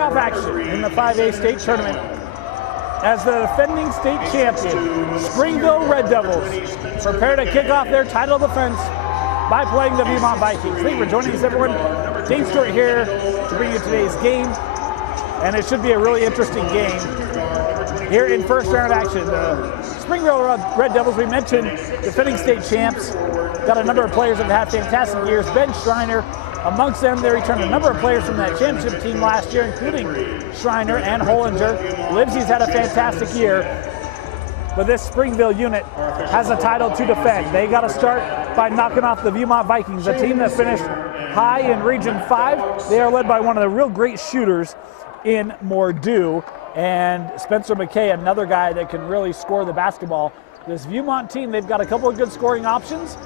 Playoff action in the 5A state tournament as the defending state champion, Springville Red Devils, prepare to kick off their title defense by playing the Viewmont Vikings. Thank you for joining us, everyone. Dane Stewart here to bring you today's game, and it should be a really interesting game here in first round action. The Springville Red Devils, we mentioned, defending state champs, got a number of players that have had fantastic years. Ben Schreiner, amongst them, they returned a number of players from that championship team last year, including Schreiner and Hollinger. Livesey's had a fantastic year, but this Springville unit has a title to defend. They got to start by knocking off the Viewmont Vikings, a team that finished high in Region 5. They are led by one of the real great shooters in Mordew, and Spencer McKay, another guy that can really score the basketball. This Viewmont team, they've got a couple of good scoring options,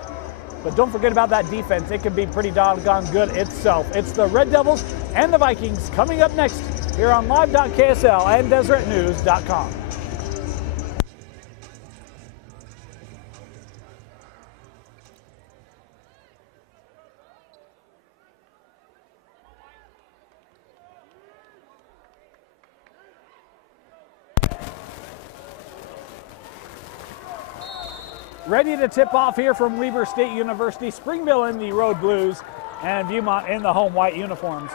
but don't forget about that defense. It can be pretty doggone good itself. It's the Red Devils and the Vikings coming up next here on live.ksl and DeseretNews.com. Ready to tip off here from Weber State University. Springville in the road blues and Viewmont in the home white uniforms.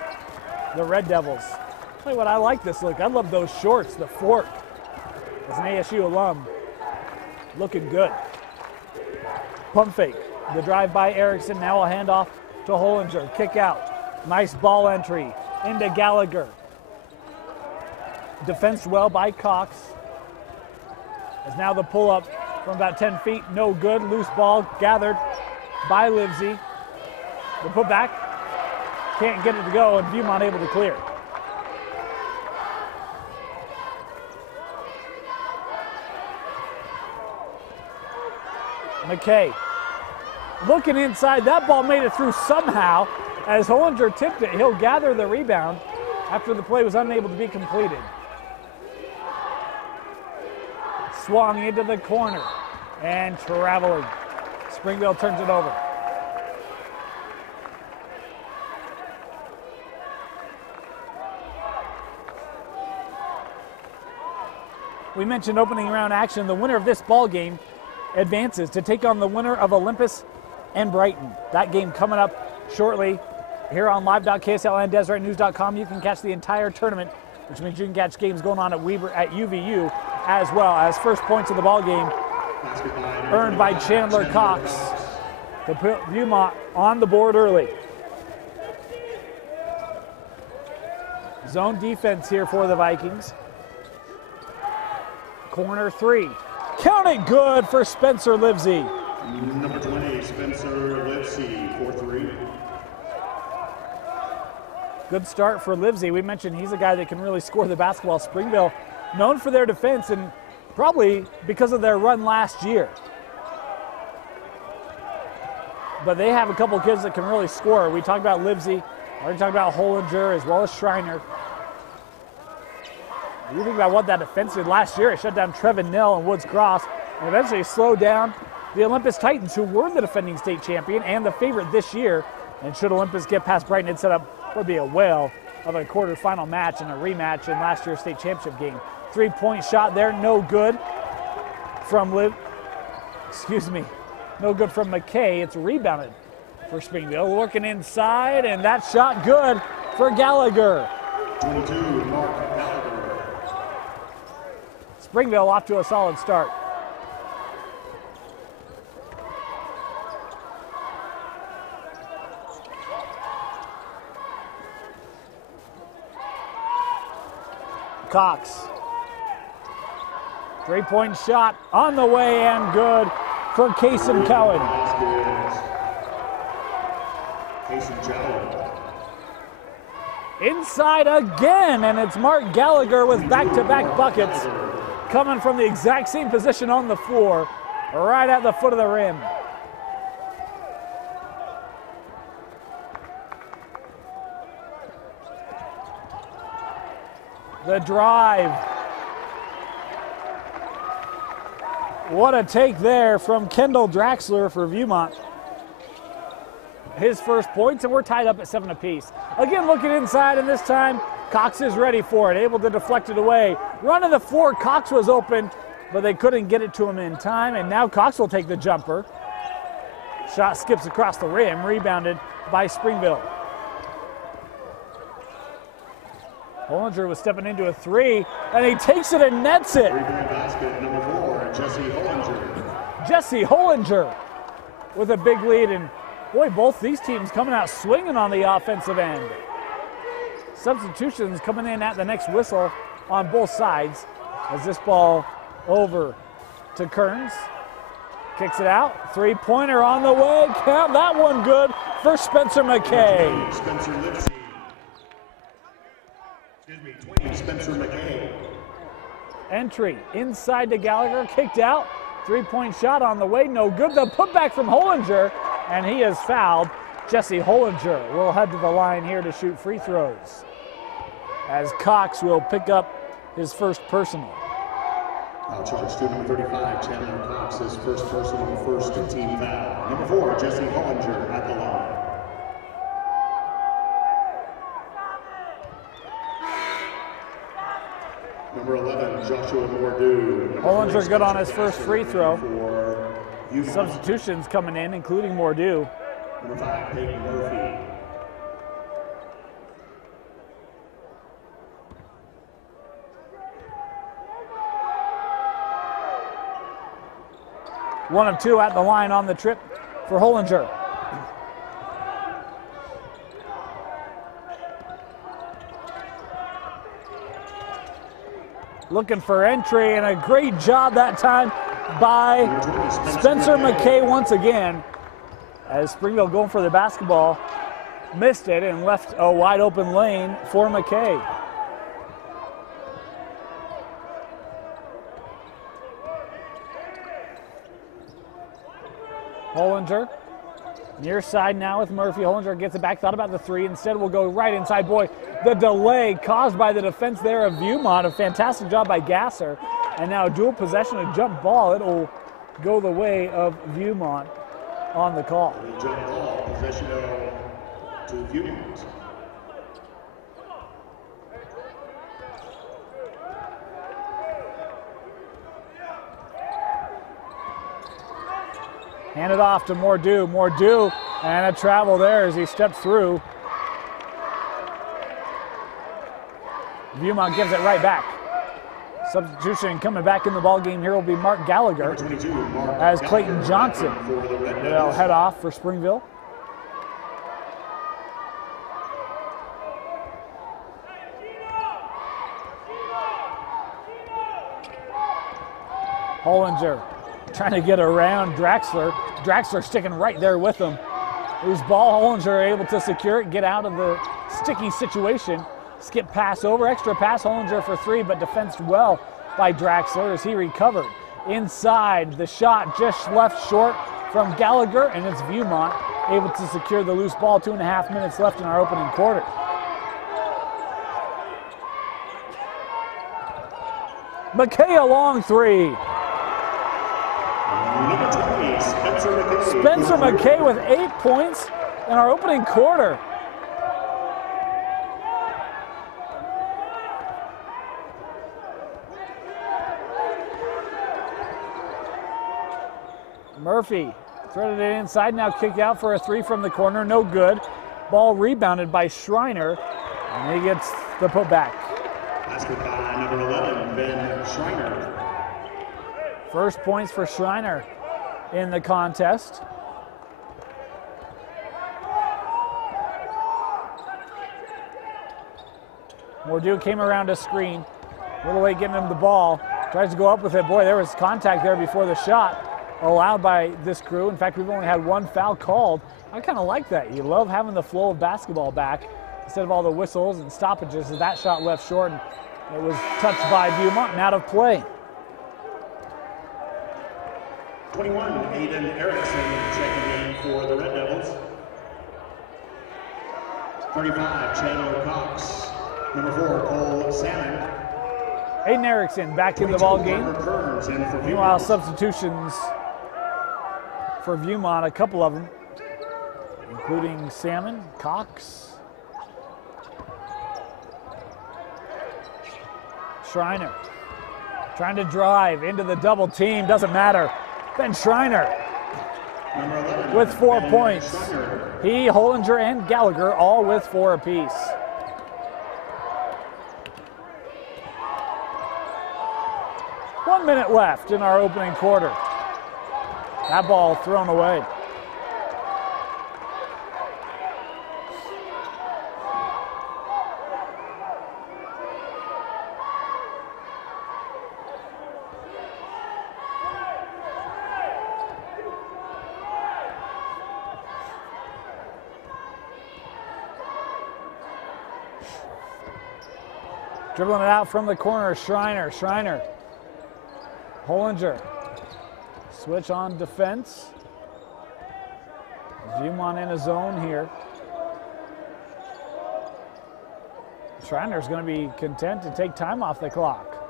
The Red Devils. Tell you what, I like this look. I love those shorts, the fork. As an ASU alum, looking good. Pump fake. The drive by Erickson. Now a handoff to Hollinger. Kick out. Nice ball entry into Gallagher. Defensed well by Cox. As now the pull up from about 10 feet, no good. Loose ball gathered by Livesey. The putback, can't get it to go, and Viewmont able to clear. McKay looking inside. That ball made it through somehow as Hollinger tipped it. He'll gather the rebound after the play was unable to be completed. Swung into the corner and traveling. Springville turns it over. We mentioned opening round action. The winner of this ball game advances to take on the winner of Olympus and Brighton. That game coming up shortly here on live.ksl and DeseretNews.com. You can catch the entire tournament, which means you can catch games going on at Weber at UVU, as well as first points of the ball game earned by Chandler Cox to put Viewmont on the board early. Zone defense here for the Vikings. Corner three. Count it good for Spencer Livesey. Number 20, Spencer Livesey, 4-3. Good start for Livesey. We mentioned he's a guy that can really score the basketball. Springville known for their defense, and probably because of their run last year. But they have a couple kids that can really score. We talked about Livesey, already talked about Hollinger as well as Schreiner. You think about what that defense did last year. It shut down Trevin Nell and Woods Cross, and eventually slowed down the Olympus Titans, who were the defending state champion and the favorite this year. And should Olympus get past Brighton, it'd set up would be a whale of a quarterfinal match and a rematch in last year's state championship game. Three-point shot there, no good from no good from McKay. It's rebounded for Springville. Looking inside, and that shot good for Gallagher. 22, Mark Gallagher. Springville off to a solid start. Cox. Three-point shot on the way and good for Kason Cowan. Inside again, and it's Mark Gallagher with back-to-back buckets coming from the exact same position on the floor, right at the foot of the rim. The drive. What a take there from Kendall Draxler for Viewmont. His first points, and we're tied up at 7 apiece. Again, looking inside, and this time Cox is ready for it, able to deflect it away. Run to the floor, Cox was open, but they couldn't get it to him in time, and now Cox will take the jumper. Shot skips across the rim, rebounded by Springville. Hollinger was stepping into a three, and he takes it and nets it. Basket number 4, Jesse Hollinger. Jesse Hollinger with a big lead, and boy, both these teams coming out swinging on the offensive end. Substitutions coming in at the next whistle on both sides as this ball over to Kearns. Kicks it out, three-pointer on the way, count that one good for Spencer McKay. Spencer Lipsy. Excuse me, 20, Spencer McKay. Entry inside to Gallagher, kicked out, three-point shot on the way, no good. The putback from Hollinger, and he is fouled. Jesse Hollinger will head to the line here to shoot free throws, as Cox will pick up his first personal. Foul charge to number 35, Chandler Cox, his first personal, first team foul. Number 4, Jesse Hollinger at the line. Number 11, Joshua Mordew. Hollinger's good on his first free throw. Substitutions coming in, including Mordew. Number 5, Peyton Murphy. One of two at the line on the trip for Hollinger. Looking for entry, and a great job that time by Spencer McKay once again, as Springville going for the basketball, missed it and left a wide open lane for McKay. Hollinger, near side now with Murphy. Hollinger gets it back, thought about the three, instead will go right inside. Boy, the delay caused by the defense there of Viewmont. A fantastic job by Gasser. And now a dual possession, a jump ball. It'll go the way of Viewmont on the call. Jump ball, possession to Viewmont. Hand it off to Mordew. Mordew, and a travel there as he steps through. Viewmont gives it right back. Substitution coming back in the ballgame here will be Mark Gallagher, as Clayton Johnson will head off for Springville. Hollinger trying to get around Draxler. Draxler sticking right there with him. Loose ball, Hollinger able to secure it, get out of the sticky situation. Skip pass over, extra pass, Hollinger for three, but defensed well by Draxler as he recovered. Inside, the shot just left short from Gallagher, and it's Viewmont able to secure the loose ball. 2.5 minutes left in our opening quarter. McKay a long three. Number 20, Spencer McKay. Spencer McKay with 8 points in our opening quarter. Murphy threaded it inside, now kicked out for a three from the corner, no good. Ball rebounded by Schreiner, and he gets the putback. Basket by number 11, Ben Schreiner. First points for Schreiner in the contest. Mordew came around a screen, a little late getting him the ball. Tries to go up with it. Boy, there was contact there before the shot allowed by this crew. In fact, we've only had one foul called. I kind of like that. You love having the flow of basketball back instead of all the whistles and stoppages. As that shot left short, and it was touched by Viewmont and out of play. 21, Aiden Erickson checking in for the Red Devils. 35, Chandler Cox. Number 4, Cole Salmon. Aiden Erickson back in the ball game. Meanwhile, Viewmont. substitutions for Viewmont, a couple of them, including Salmon, Cox. Schreiner trying to drive into the double team, doesn't matter. Ben Schreiner with 4 points. He, Hollinger, and Gallagher all with 4 apiece. One minute left in our opening quarter. That ball thrown away. Dribbling it out from the corner, Schreiner. Hollinger. Switch on defense. Viewmont in a zone here. Schreiner's going to be content to take time off the clock.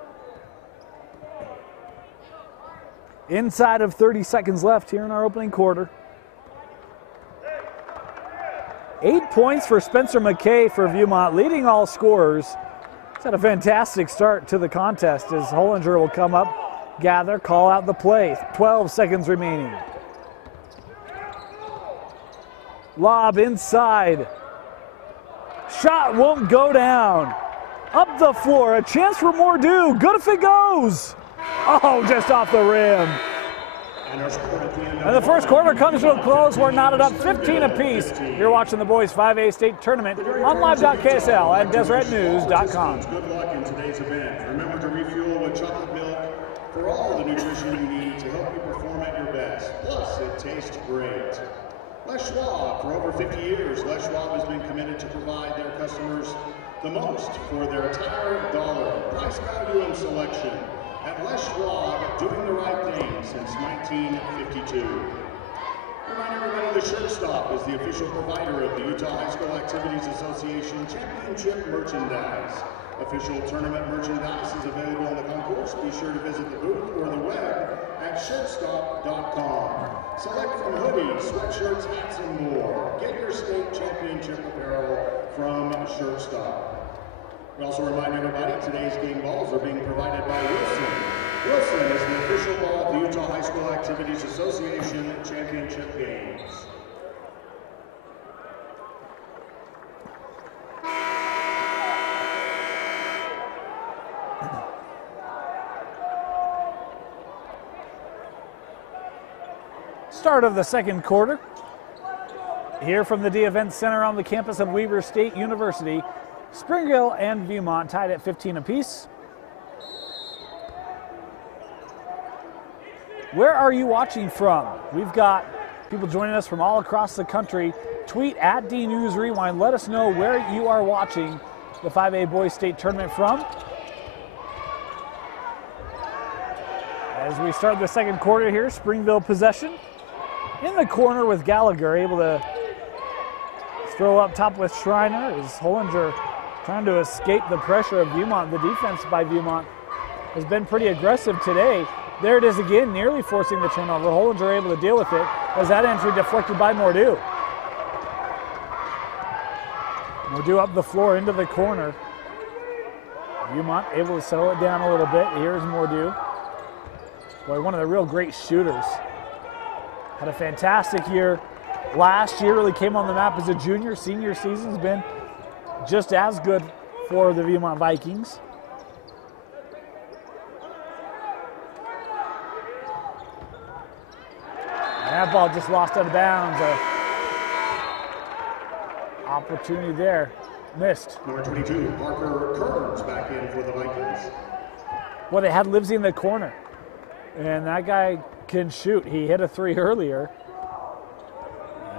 Inside of 30 seconds left here in our opening quarter. 8 points for Spencer McKay for Viewmont, leading all scorers. He's had a fantastic start to the contest as Hollinger will come up, gather, call out the play. 12 seconds remaining. Lob inside. Shot won't go down. Up the floor, a chance for Mordew. Good if it goes. Oh, just off the rim. And the first quarter comes to a close. We're knotted up 15 apiece. You're watching the boys 5A state tournament on live.ksl and DeseretNews.com. Good luck in today's event. Remember to refuel with chocolate milk for all the nutrition you need to help you perform at your best. Plus, it tastes great. Les Schwab, for over 50 years, Les Schwab has been committed to provide their customers the most for their entire dollar. Price, value, and selection. At Les Schwab, doing the right thing since 1952. Remind everybody the Shirt Stop is the official provider of the Utah High School Activities Association Championship Merchandise. Official tournament merchandise is available in the concourse. Be sure to visit the booth or the web at shirtstop.com. Select from hoodies, sweatshirts, hats, and more. Get your state championship apparel from Shirt Stop. We also remind everybody today's game balls are being provided by Wilson. Wilson is the official ball of the Utah High School Activities Association Championship Games. Start of the second quarter. Here from the D Event Center on the campus of Weber State University, Springville and Viewmont tied at 15 apiece. Where are you watching from? We've got people joining us from all across the country. Tweet at DNews Rewind. Let us know where you are watching the 5A Boys State Tournament from. As we start the second quarter here, Springville possession. In the corner with Gallagher, able to throw up top with Schreiner. Is Hollinger trying to escape the pressure of Viewmont. The defense by Viewmont has been pretty aggressive today. There it is again, nearly forcing the turnover. Hollinger able to deal with it as that entry deflected by Mordew. Mordew up the floor into the corner. Viewmont able to settle it down a little bit. Here's Mordew. Boy, one of the real great shooters. Had a fantastic year last year, really came on the map as a junior. Senior season's been just as good for the Viewmont Vikings. And that ball just lost out of bounds. Opportunity there, missed. Number 22, Parker Kearns back in for the Vikings. Well, they had Livesey in the corner, and that guy can shoot. He hit a three earlier,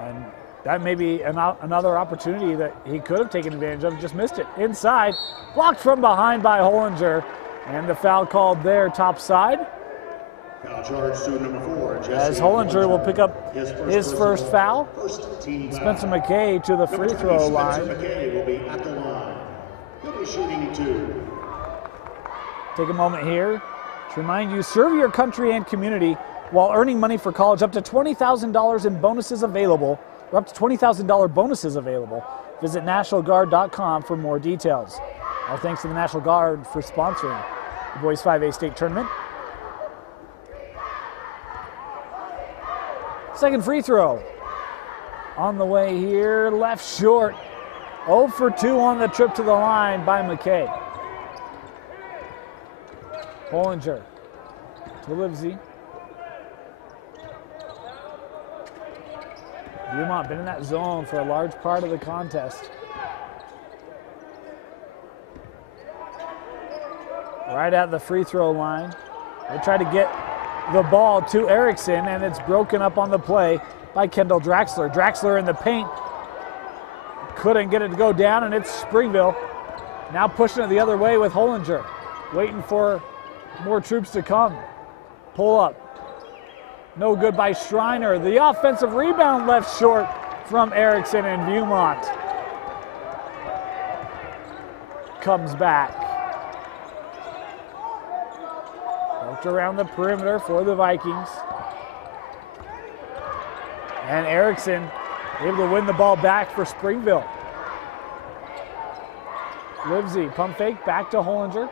and that may be another opportunity that he could have taken advantage of, just missed it. Inside, blocked from behind by Hollinger, and the foul called there, top side. Foul charge to number 4, as Hollinger will pick up his first foul. Spencer McKay to the free throw line. Spencer McKay will be at the line. He'll be shooting 2. Take a moment here to remind you, serve your country and community while earning money for college. Up to $20,000 in bonuses available, or up to $20,000 bonuses available. Visit NationalGuard.com for more details. Our thanks to the National Guard for sponsoring the Boys 5A State Tournament. Second free throw. On the way here, left short. 0 for 2 on the trip to the line by McKay. Hollinger to Livesey. Viewmont been in that zone for a large part of the contest. Right at the free throw line. They try to get the ball to Erickson, and it's broken up on the play by Kendall Draxler. Draxler in the paint. Couldn't get it to go down, and it's Springville now pushing it the other way with Hollinger. Waiting for more troops to come. Pull up. No good by Schreiner. The offensive rebound left short from Erickson, and Viewmont comes back. Worked around the perimeter for the Vikings. And Erickson able to win the ball back for Springville. Livesey, pump fake, back to Hollinger.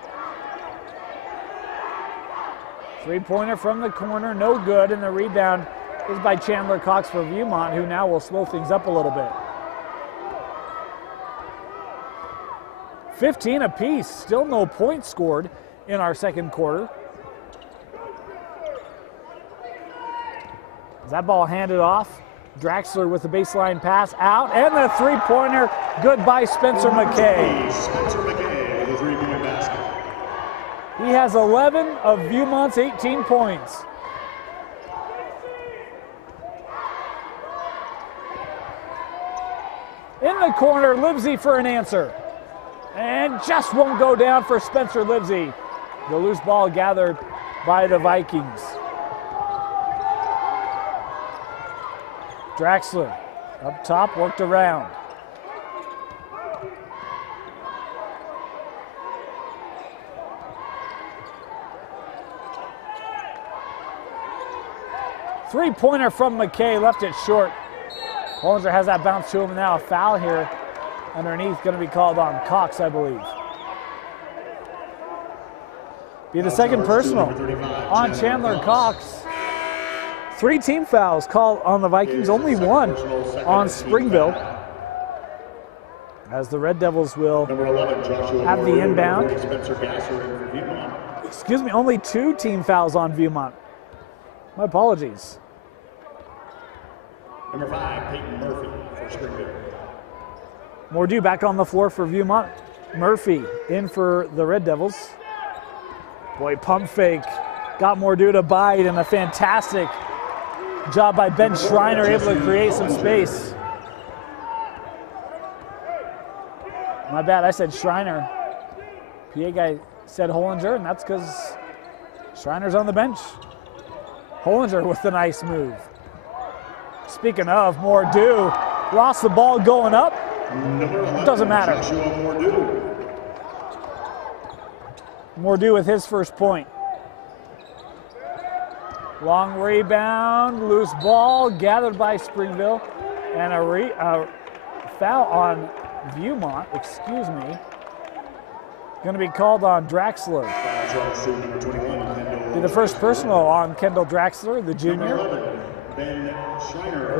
Three-pointer from the corner, no good, and the rebound is by Chandler Cox for Viewmont, who now will slow things up a little bit. 15 apiece, still no points scored in our second quarter. As that ball handed off, Draxler with the baseline pass out, and the three-pointer, good by Spencer McKay. Spencer McKay with a three-point basket. He has 11 of Viewmont's 18 points. In the corner, Livesey for an answer. And just won't go down for Spencer Livesey. The loose ball gathered by the Vikings. Draxler up top, worked around. Three-pointer from McKay, left it short. Hollinger has that bounce to him, and now a foul here underneath, going to be called on Cox, I believe. Be the second personal on Chandler Cox. 3 team fouls called on the Vikings, only 1 on Springville. As the Red Devils will have the inbound. Excuse me, only 2 team fouls on Viewmont. My apologies. Number 5, Peyton Murphy for Springville. Mordew back on the floor for Viewmont. Murphy in for the Red Devils. Boy, pump fake. Got Mordew to bite, and a fantastic job by Ben Schreiner, able to create some space. My bad, I said Schreiner. PA guy said Hollinger, and that's because Schreiner's on the bench. Hollinger with the nice move. Speaking of, Mordew lost the ball going up. Doesn't matter. Mordew with his first point. Long rebound, loose ball, gathered by Springville, and a foul on Viewmont, excuse me. Going to be called on Draxler. Be the first personal on Kendall Draxler, the junior.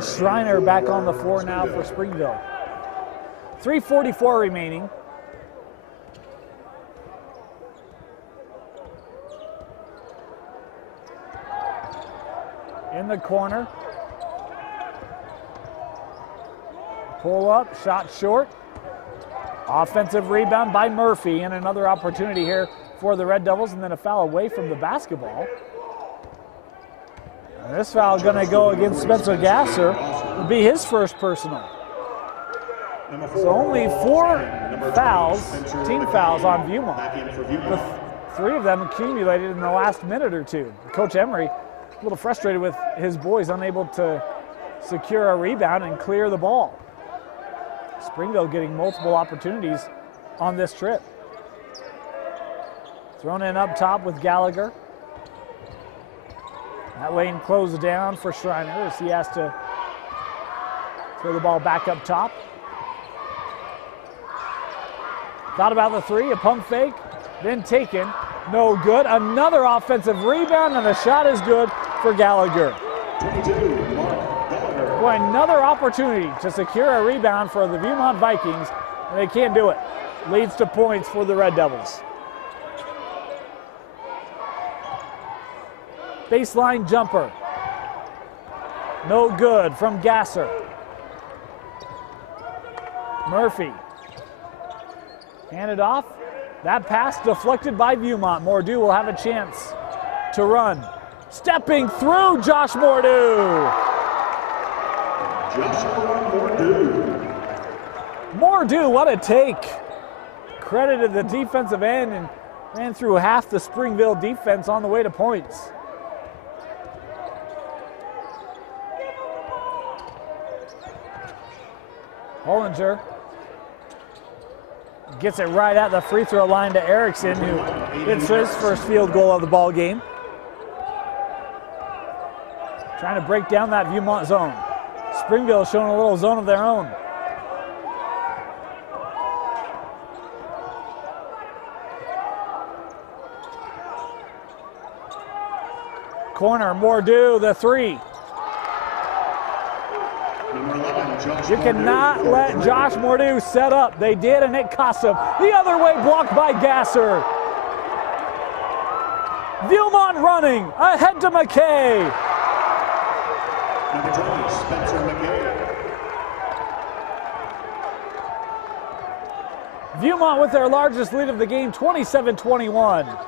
Schreiner back on the floor now for Springville. 3:44 remaining. In the corner. Pull up, shot short. Offensive rebound by Murphy, and another opportunity here for the Red Devils, and then a foul away from the basketball. And this foul is going to go against Spencer Gasser. It'll be his first personal. So only 4 fouls, team fouls on Viewmont, with 3 of them accumulated in the last minute or two. Coach Emery a little frustrated with his boys, unable to secure a rebound and clear the ball. Springville getting multiple opportunities on this trip. Thrown in up top with Gallagher. That lane closed down for Schreiner as he has to throw the ball back up top. Thought about the three, a pump fake, then taken. No good. Another offensive rebound, and the shot is good for Gallagher. 22, Mark Gallagher. Boy, another opportunity to secure a rebound for the Viewmont Vikings, and they can't do it. Leads to points for the Red Devils. Baseline jumper. No good from Gasser. Murphy. Handed off. That pass deflected by Viewmont. Mordew will have a chance to run. Stepping through, Josh Mordew. Joshua Mordew. Mordew, what a take. Credited the defensive end and ran through half the Springville defense on the way to points. Hollinger gets it right at the free throw line to Erickson, who hits his first field goal of the ball game. Trying to break down that Viewmont zone. Springville showing a little zone of their own. Corner, Mordew, the three. You cannot let Josh Mordew set up. They did, and it cost him. The other way, blocked by Gasser. Viewmont running, ahead to McKay. Number 20, Spencer McKay. Viewmont with their largest lead of the game, 27-21.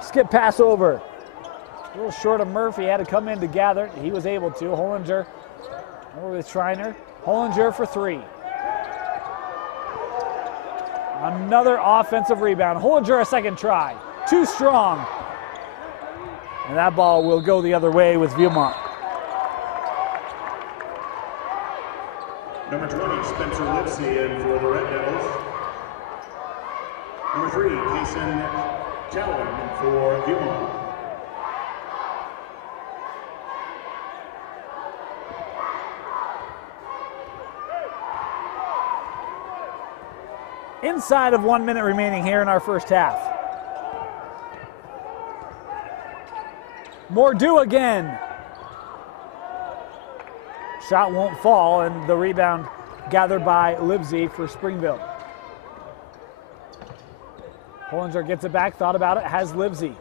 Skip pass over. A little short of Murphy, had to come in to gather. He was able to. Hollinger over with Schreiner. Hollinger for three. Another offensive rebound. Hollinger a second try. Too strong. And that ball will go the other way with Viewmont. Number 20, Spencer Lipsy in for the Red Devils. Number 3, Kason Chowan for Viewmont. Inside of 1 minute remaining here in our first half. Mordew again. Shot won't fall, and the rebound gathered by Livesey for Springville. Hollinger gets it back, thought about it, has Livesey.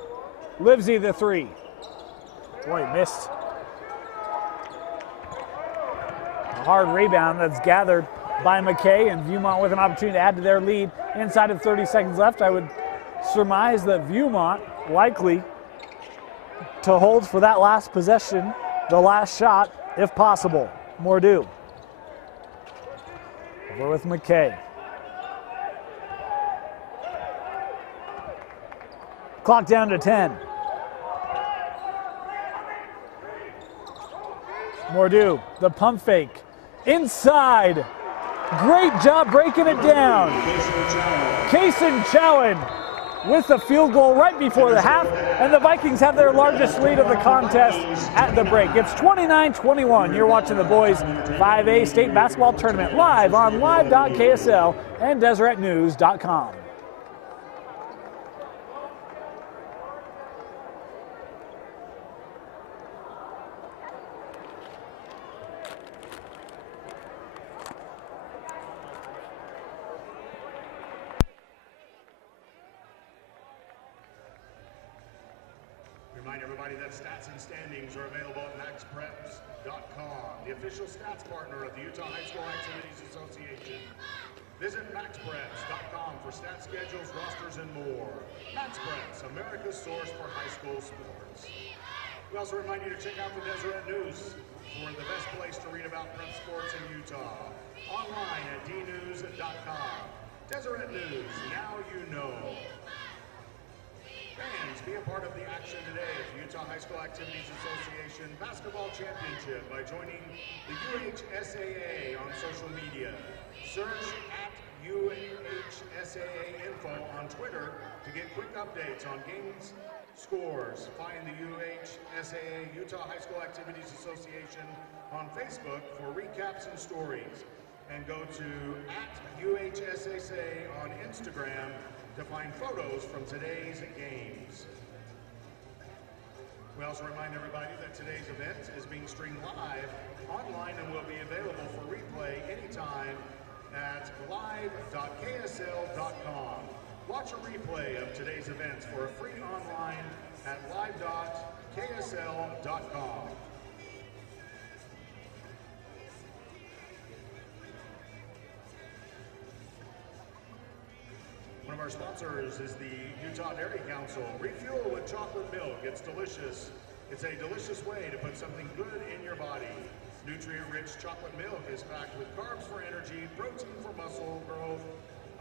Livesey the three. Boy, missed. A hard rebound that's gathered by McKay, and Viewmont with an opportunity to add to their lead. Inside of 30 seconds left, I would surmise that Viewmont likely to hold for that last possession, the last shot, if possible. Mordew. Over with McKay. Clock down to 10. Mordew, the pump fake. Inside. Great job breaking it down. Kason Chowan with the field goal right before the half, and the Vikings have their largest lead of the contest at the break. It's 29-21. You're watching the boys 5A state basketball tournament live on live.ksl and DeseretNews.com. Remind everybody that stats and standings are available at maxpreps.com, the official stats partner of the Utah High School Activities Association. Visit maxpreps.com for stat schedules, rosters, and more. MaxPreps, America's source for high school sports. We also remind you to check out the Deseret News for the best place to read about prep sports in Utah. Online at dnews.com. Deseret News, now you know. Fans, be a part of the action today at the Utah High School Activities Association Basketball Championship by joining the UHSAA on social media. Search at UHSAA Info on Twitter to get quick updates on games, scores. Find the UHSAA Utah High School Activities Association on Facebook for recaps and stories. and go to @UHSAA on Instagram to find photos from today's games. We also remind everybody that today's event is being streamed live online and will be available for replay anytime at live.ksl.com. Watch a replay of today's events for free online at live.ksl.com. One of our sponsors is the Utah Dairy Council. Refuel with chocolate milk. It's delicious. It's a delicious way to put something good in your body. Nutrient-rich chocolate milk is packed with carbs for energy, protein for muscle growth,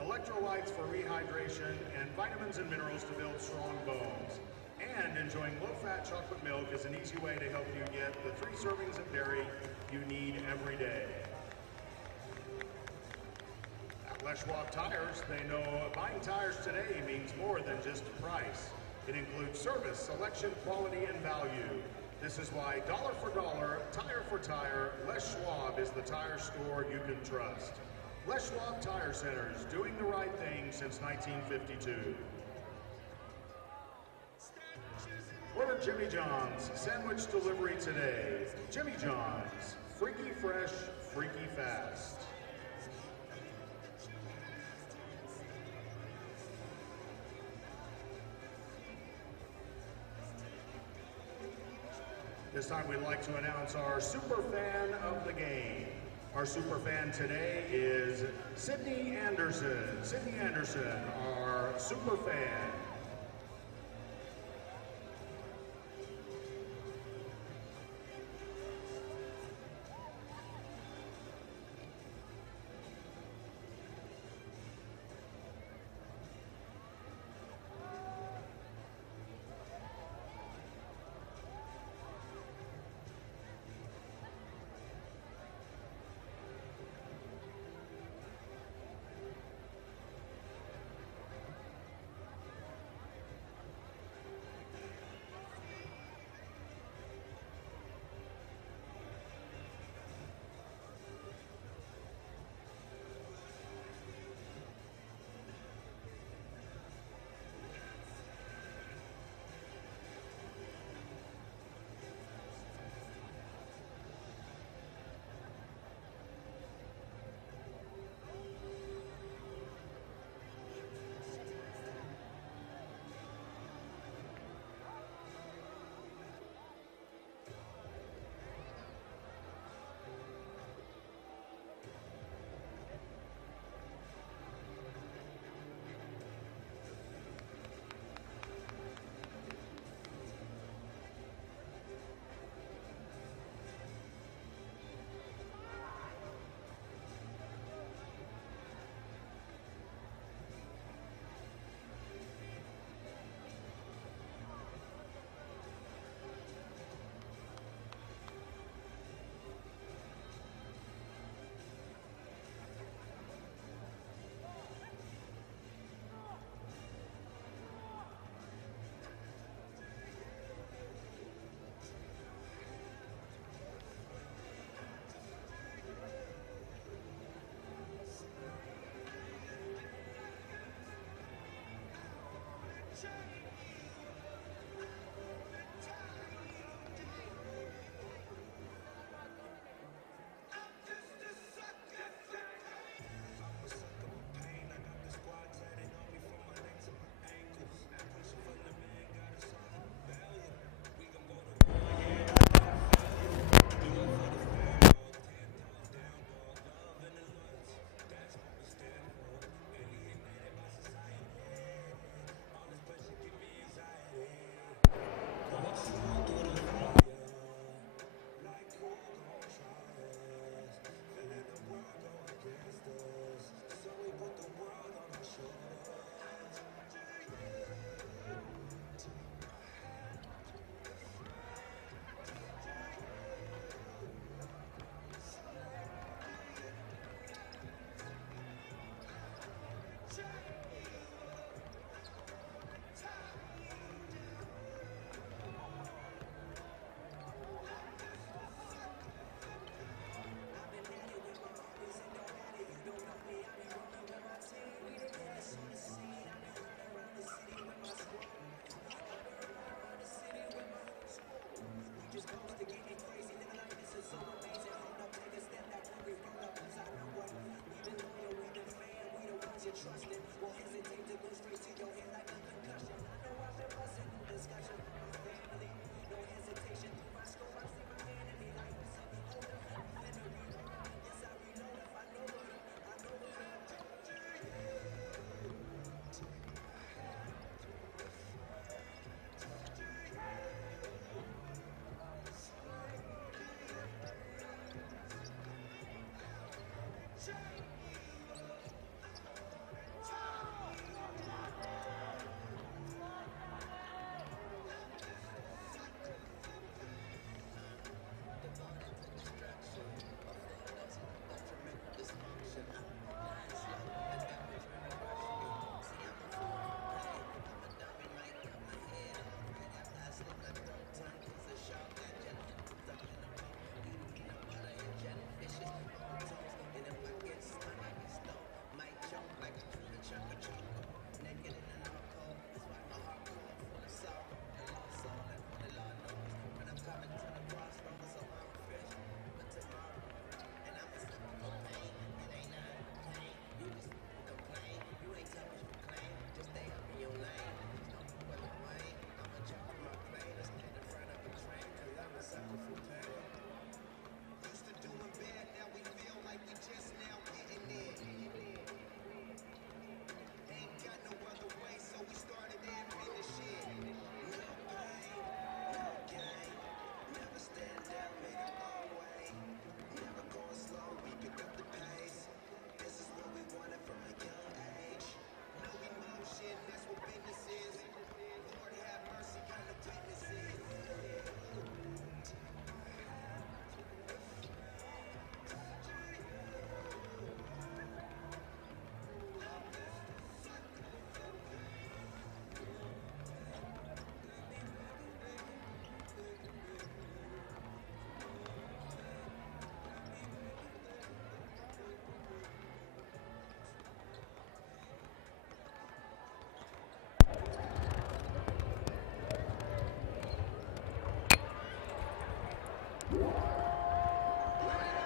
electrolytes for rehydration, and vitamins and minerals to build strong bones. And enjoying low-fat chocolate milk is an easy way to help you get the 3 servings of dairy you need every day. Les Schwab Tires, they know buying tires today means more than just price. It includes service, selection, quality, and value. This is why dollar for dollar, tire for tire, Les Schwab is the tire store you can trust. Les Schwab Tire Centers, doing the right thing since 1952. Order Jimmy John's sandwich delivery today. Jimmy John's, freaky fresh, freaky fast. This time we'd like to announce our super fan of the game. Our super fan today is Sydney Anderson. Sydney Anderson, our super fan.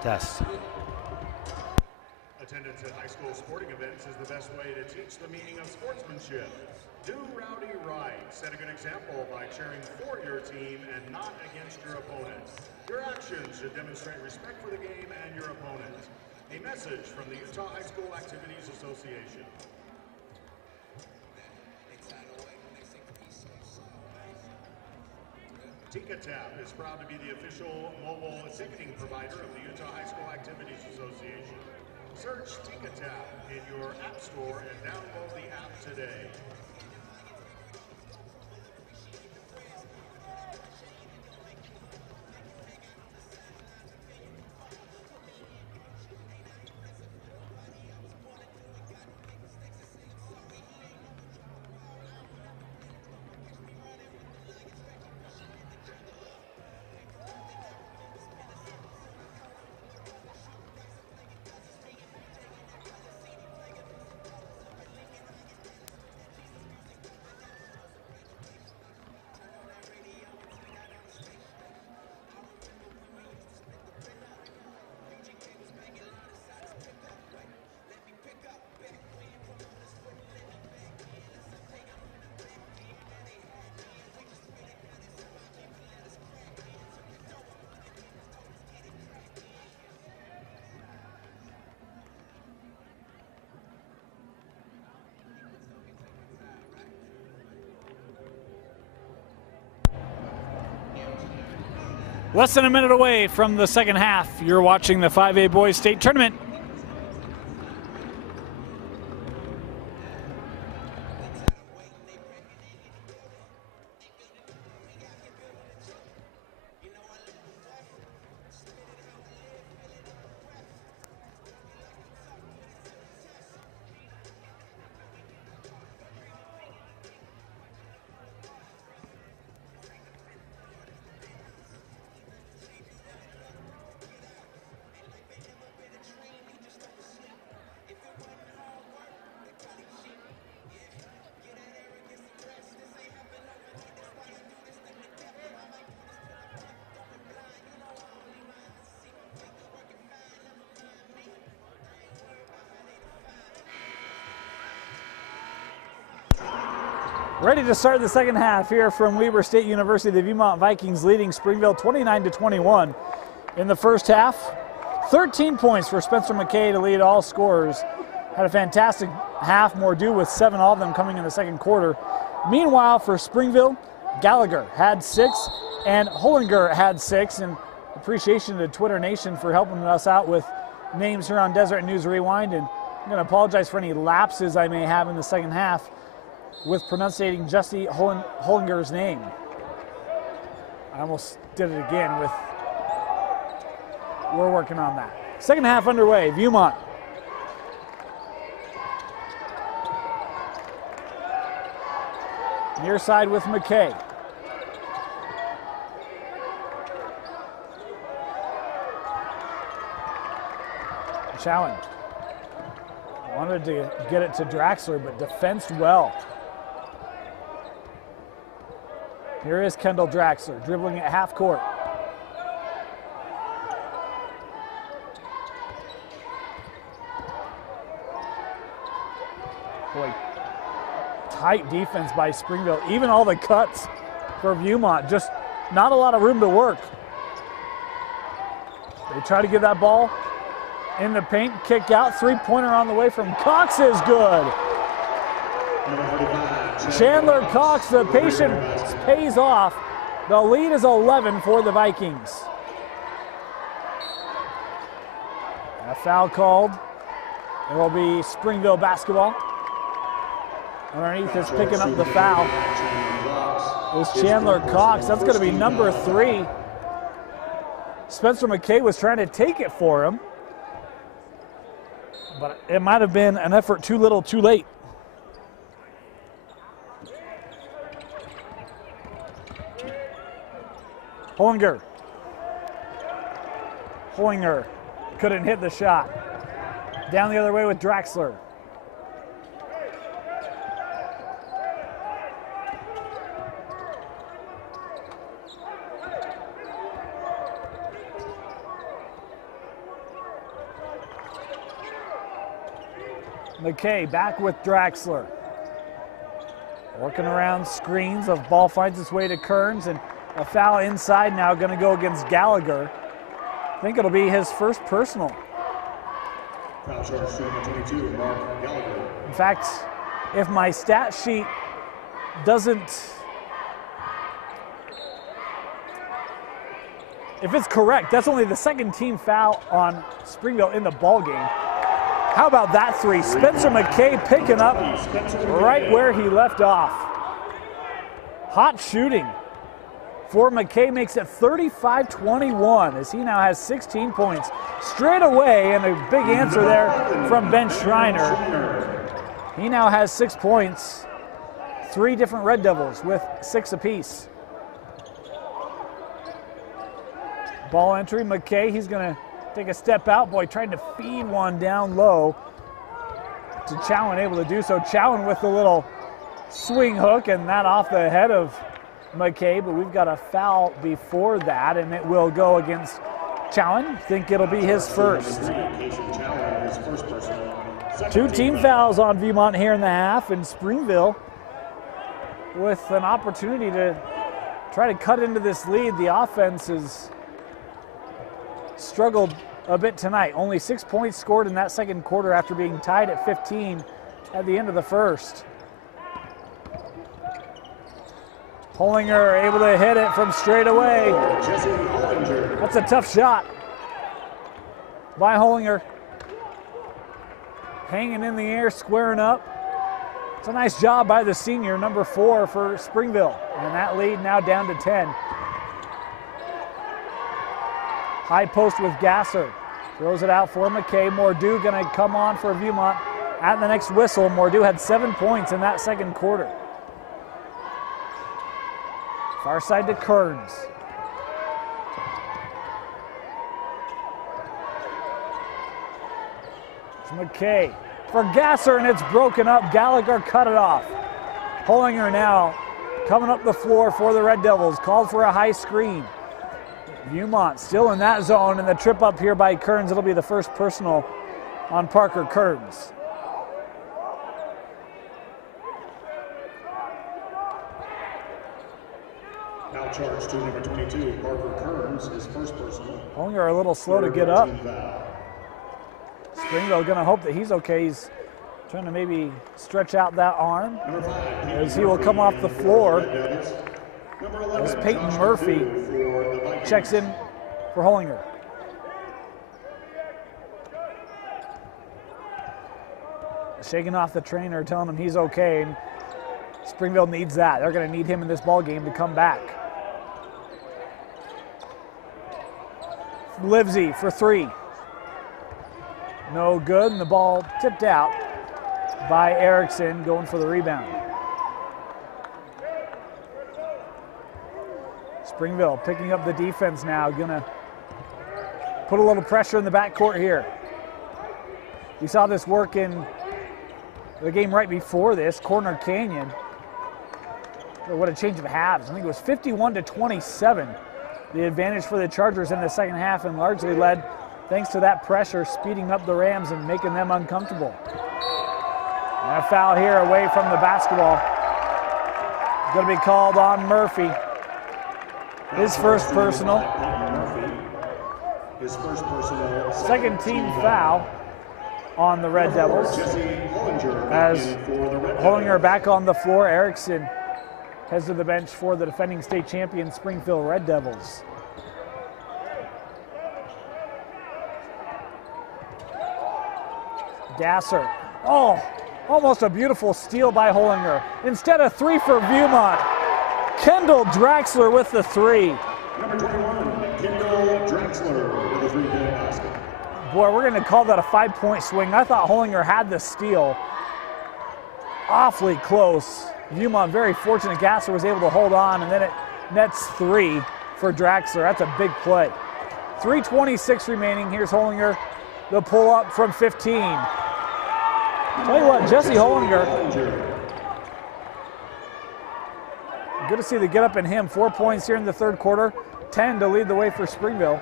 Test. Attendance at high school sporting events is the best way to teach the meaning of sportsmanship. Do rowdy right. Set a good example by cheering for your team and not against your opponent. Your actions should demonstrate respect for the game and your opponent. A message from the Utah High School Activities Association. TicketTap is proud to be the official mobile ticketing provider of the Utah High School Activities Association. Search TicketTap in your app store and download the app today. Less than a minute away from the second half. You're watching the 5A Boys State Tournament. Ready to start the second half here from Weber State University. The Viewmont Vikings leading Springville 29-21 in the first half. 13 points for Spencer McKay to lead all scorers. Had a fantastic half, more due with 7, all of them coming in the second quarter. Meanwhile, for Springville, Gallagher had 6 and Hollinger had 6. And appreciation to Twitter Nation for helping us out with names here on Desert News Rewind. And I'm going to apologize for any lapses I may have in the second half with pronouncing Jesse Hollinger's name. I almost did it again. We're working on that. Second half underway, Viewmont. Near side with McKay. Challenge. Wanted to get it to Draxler, but defensed well. Here is Kendall Draxler dribbling at half court. Boy, tight defense by Springville. Even all the cuts for Viewmont, just not a lot of room to work. They try to get that ball in the paint, kick out, three-pointer on the way from Cox is good. Chandler Cox, the patience pays off. The lead is 11 for the Vikings. A foul called. It will be Springville basketball. Underneath is picking up the foul is Chandler Cox. That's going to be number 3. Spencer McKay was trying to take it for him, but it might have been an effort too little, too late. Hollinger couldn't hit the shot. Down the other way with Draxler. McKay back with Draxler. Working around screens. The ball finds its way to Kearns, and a foul inside now going to go against Gallagher. I think it'll be his first personal. Foul charge to number 22, Mark Gallagher. In fact, if my stat sheet doesn't, if it's correct, that's only the second team foul on Springville in the ball game. How about that three? Spencer McKay picking up right where he left off. Hot shooting for McKay, makes it 35-21 as he now has 16 points straight away, and a big answer there from Ben Schreiner. He now has 6 points, 3 different Red Devils with 6 apiece. Ball entry, McKay, he's gonna take a step out. Boy, trying to feed one down low to Chowan, able to do so. Chowan with the little swing hook, and that off the head of McKay, but we've got a foul before that, and it will go against Chowan. Think it'll be his first. 2 team fouls on Viewmont here in the half, and Springville with an opportunity to try to cut into this lead. The offense has struggled a bit tonight. Only 6 points scored in that second quarter after being tied at 15 at the end of the first. Hollinger able to hit it from straight away. That's a tough shot by Hollinger. Hanging in the air, squaring up. It's a nice job by the senior, number 4 for Springville. And that lead now down to 10. High post with Gasser. Throws it out for McKay. Mordew gonna come on for Viewmont at the next whistle. Mordew had 7 points in that second quarter. Far side to Kearns. It's McKay for Gasser, and it's broken up. Gallagher cut it off. Hollinger now coming up the floor for the Red Devils. Called for a high screen. Viewmont still in that zone, and the trip up here by Kearns. It'll be the first personal on Parker Kearns. Foul charge to number 22, Parker Kearns, his first personal. Hollinger a little slow to get up. Springville gonna hope that he's okay. He's trying to maybe stretch out that arm as he will come off the floor. As Peyton Murphy checks in for Hollinger. Shaking off the trainer, telling him he's okay, and Springville needs that. They're going to need him in this ball game to come back. Livesey for 3. No good, and the ball tipped out by Erickson, going for the rebound. Springville picking up the defense now, gonna put a little pressure in the backcourt here. We saw this work in the game right before this, Corner Canyon. What a change of halves. I think it was 51-27. The advantage for the Chargers in the second half, and largely led thanks to that pressure, speeding up the Rams and making them uncomfortable. And a foul here away from the basketball. Gonna be called on Murphy. His first personal. Second team foul on the Red Devils. As Hollinger back on the floor, Erickson heads to the bench for the defending state champion Springville Red Devils. Gasser. Oh, almost a beautiful steal by Hollinger. Instead of 3 for Viewmont. Kendall Draxler with the 3. Number 21, Kendall Draxler with a 3-point basket. Boy, we're going to call that a 5-point swing. I thought Hollinger had the steal. Awfully close. Viewmont very fortunate. Gasser was able to hold on, and then it nets 3 for Draxler. That's a big play. 3:26 remaining. Here's Hollinger. The pull up from 15. Tell you what, Jesse Hollinger. Good to see the get up in him. 4 points here in the third quarter. 10 to lead the way for Springville.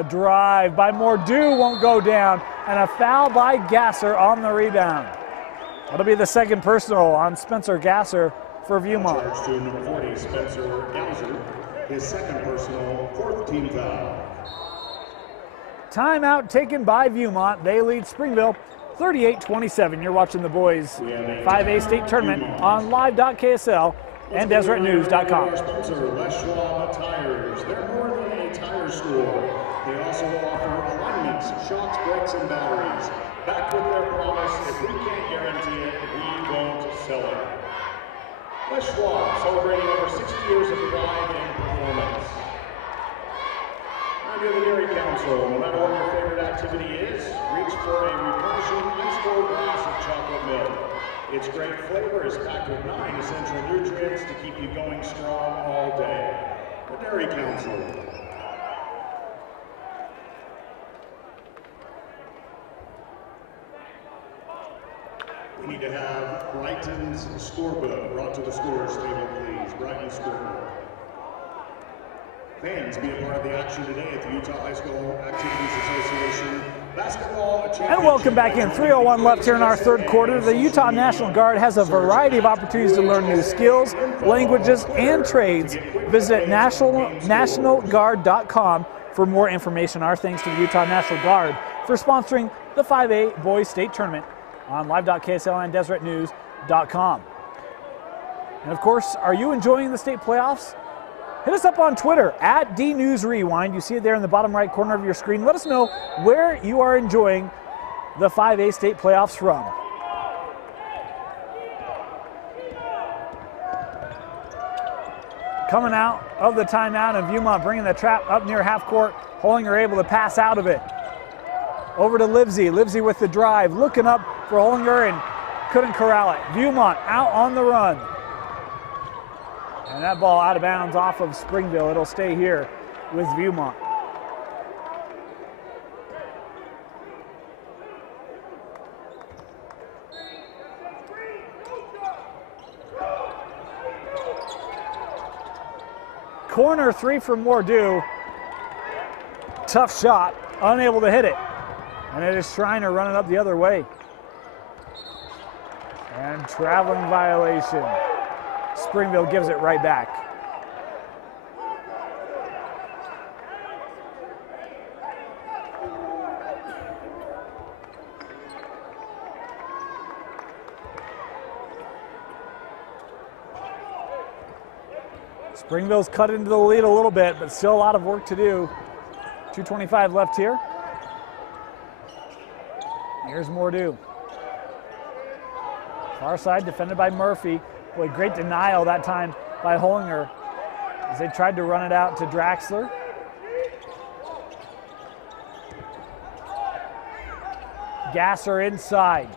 A drive by Mordew won't go down, and a foul by Gasser on the rebound. That'll be the second personal on Spencer Gasser for Viewmont. Charge to number 40, Spencer Gasser, his second personal, fourth team foul. Timeout taken by Viewmont. They lead Springville 38-27. You're watching the boys 5A state tournament on live.ksl and DeseretNews.com. Sponsor Les Schwab Tires. They're more than a tire store. They also offer alignments, shocks, brakes, and batteries. Back with their promise, if we can't guarantee it, we won't sell it. Les Schwab, celebrating over 60 years of pride and performance. I'm the Dairy Council. No matter what your favorite activity is, reach for a refreshing ice-cold glass of chocolate milk. Its great flavor is packed with 9 essential nutrients to keep you going strong all day. The Dairy Council. We need to have Brighton's scorebook brought to the scorer's table, please. Brighton's scorebook. Fans, be a part of the action today at the Utah High School Activities Association Basketball Championship. And welcome back in. 3:01 left here in our third quarter. The Utah National Guard has a variety of opportunities to learn new skills, languages, and trades. Visit nationalguard.com for more information. Our thanks to the Utah National Guard for sponsoring the 5A Boys State Tournament on live.ksl and DeseretNews.com. And of course, are you enjoying the state playoffs? Hit us up on Twitter at DNewsRewind. You see it there in the bottom right corner of your screen. Let us know where you are enjoying the 5A state playoffs from. Coming out of the timeout, and Viewmont bringing the trap up near half court. Hollinger able to pass out of it. Over to Livesey. Livesey with the drive, looking up for Hollinger and couldn't corral it. Viewmont out on the run. And that ball out of bounds off of Springville. It'll stay here with Viewmont. Corner three from Mordew. Tough shot, unable to hit it. And it is Schreiner running up the other way. And traveling violation. Springville gives it right back. Springville's cut into the lead a little bit, but still a lot of work to do. 2:25 left here. Here's Mordew. Far side defended by Murphy. Boy, great denial that time by Hollinger as they tried to run it out to Draxler. Gasser inside.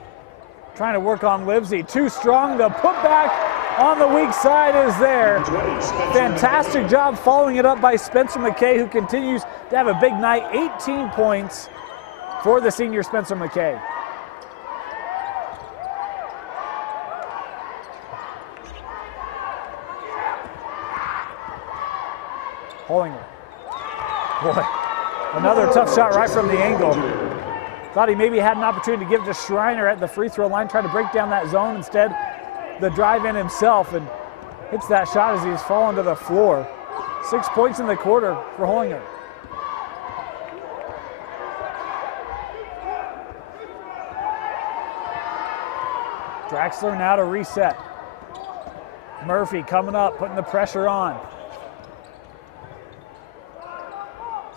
Trying to work on Livesey. Too strong. The putback on the weak side is there. Fantastic job following it up by Spencer McKay, who continues to have a big night. 18 points for the senior Spencer McKay. Hollinger. Boy, another tough shot right from the angle. Thought he maybe had an opportunity to give to Schreiner at the free throw line, trying to break down that zone. Instead, the drive in himself and hits that shot as he's fallen to the floor. 6 points in the quarter for Hollinger. Draxler now to reset. Murphy coming up, putting the pressure on.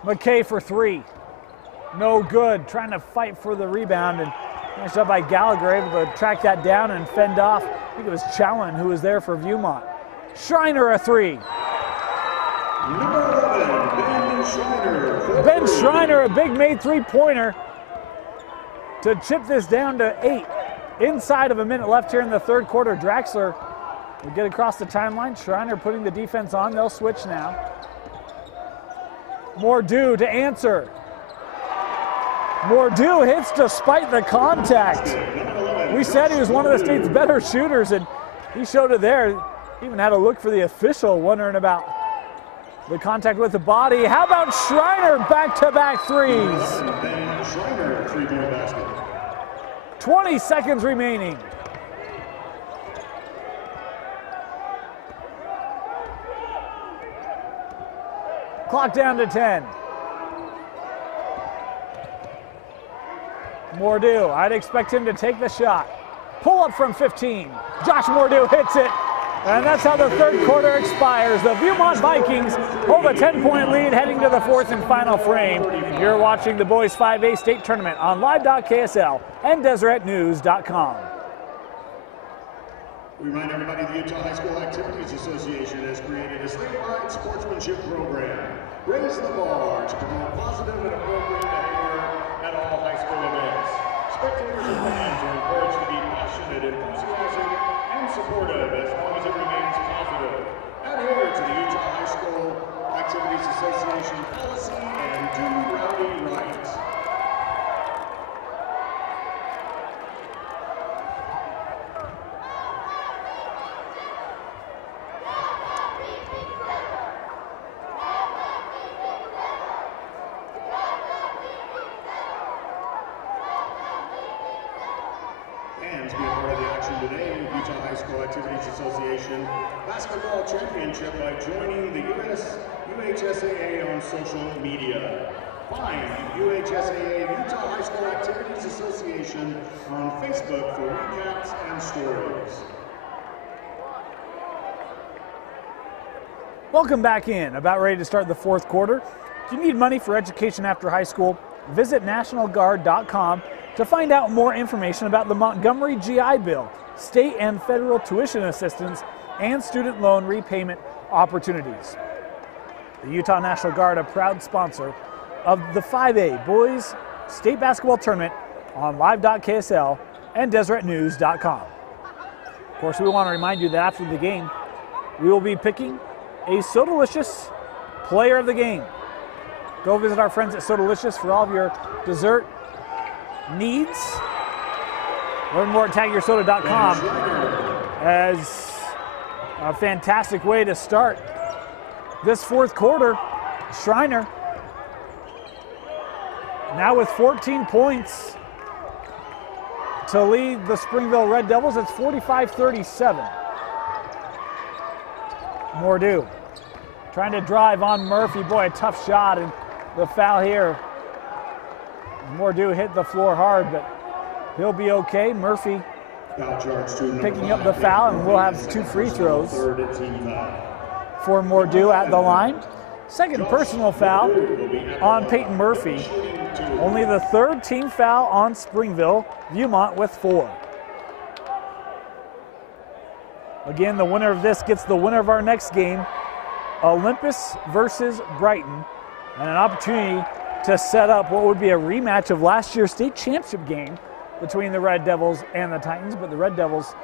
McKay for three. No good. Trying to fight for the rebound, and finished up by Gallagher, able to track that down and fend off. I think it was Chowan who was there for Viewmont. Schreiner a three. Number 11, Ben Schreiner. Ben Schreiner, a big made three-pointer to chip this down to 8. Inside of a minute left here in the third quarter. Draxler will get across the timeline. Schreiner putting the defense on. They'll switch now. Mordew to answer. Mordew hits despite the contact. We said he was one of the state's better shooters, and he showed it there. He even had a look for the official, wondering about The contact with the body. How about Schreiner? Back-to-back threes. Schreiner, three-point basket. 20 seconds remaining. Clock down to 10. Mordew, I'd expect him to take the shot. Pull up from 15. Josh Mordew hits it. And that's how the third quarter expires. The Viewmont Vikings hold a 10-point lead heading to the fourth and final frame. You're watching the boys 5A state tournament on live.ksl and DeseretNews.com. We remind everybody the Utah High School Activities Association has created a statewide sportsmanship program. Raise the bar to promote positive and appropriate behavior at all high school events. Spectators and fans are encouraged to be passionate, enthusiastic, and supportive as long as it remains positive. Adhere to the Utah High School Activities Association policy and do rowdy right. And to be a part of the action today, Utah High School Activities Association Basketball Championship by joining the UHSAA on social media. Find UHSAA Utah High School Activities Association on Facebook for recaps and stories. Welcome back in. About ready to start the fourth quarter. If you need money for education after high school, visit nationalguard.com to find out more information about the Montgomery GI Bill, state and federal tuition assistance, and student loan repayment opportunities. The Utah National Guard, a proud sponsor of the 5A Boys State Basketball Tournament on live.ksl and DeseretNews.com. Of course, we want to remind you that after the game, we will be picking a Sodalicious Player of the Game. Go visit our friends at Sodalicious for all of your dessert needs. Learn more at tagyoursoda.com as a fantastic way to start this fourth quarter. Schreiner now with 14 points to lead the Springville Red Devils. It's 45-37. Mordew trying to drive on Murphy. Boy, a tough shot, and the foul here. Mordew hit the floor hard, but he'll be okay. Murphy picking up the foul, and we'll have two free throws for Mordew at the line. Second personal foul on Peyton Murphy. Only the third team foul on Springville. Viewmont with 4. Again, the winner of this gets the winner of our next game, Olympus versus Brighton, and an opportunity to set up what would be a rematch of last year's state championship game between the Red Devils and the Titans, but the Red Devils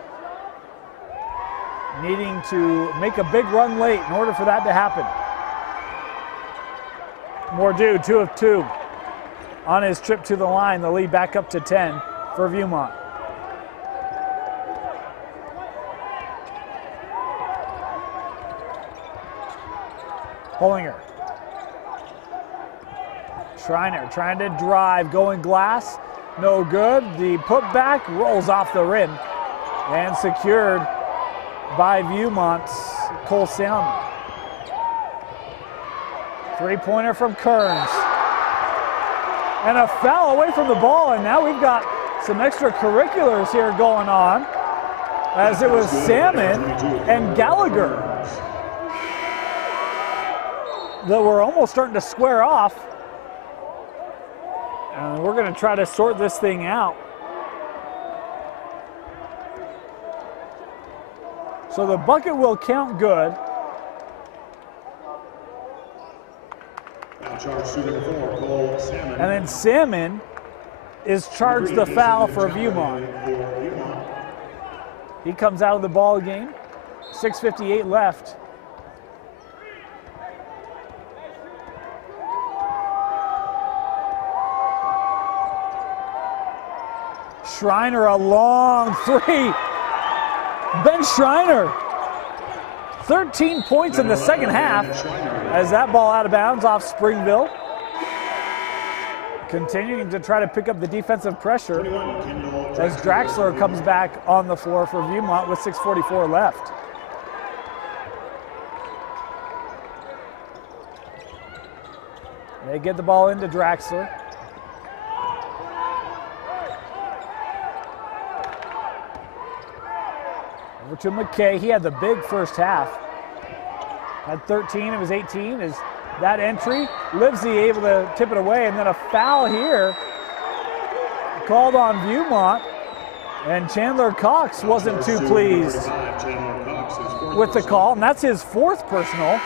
needing to make a big run late in order for that to happen. Mordew, 2 of 2 on his trip to the line. The lead back up to 10 for Viewmont. Hollinger. Schreiner trying to drive, going glass, no good. The putback rolls off the rim and secured by Viewmont's Cole Salmon. Three-pointer from Kearns. And a foul away from the ball, and now we've got some extracurriculars here going on, as it was Salmon and Gallagher that were almost starting to square off. And we're going to try to sort this thing out. So the bucket will count good. And then Salmon is charged the foul for Viewmont. He comes out of the ball game. 6:58 left. Schreiner, a long three. Ben Schreiner 13 points in the second half as that ball out of bounds off Springville. Continuing to try to pick up the defensive pressure as Draxler comes back on the floor for Viewmont with 6:44 left. They get the ball into Draxler. Over to McKay. He had the big first half. Had 13, it was 18. Is that entry? Livesey able to tip it away, and then a foul here called on Viewmont. And Chandler Cox wasn't too pleased with the call, and that's his fourth personal.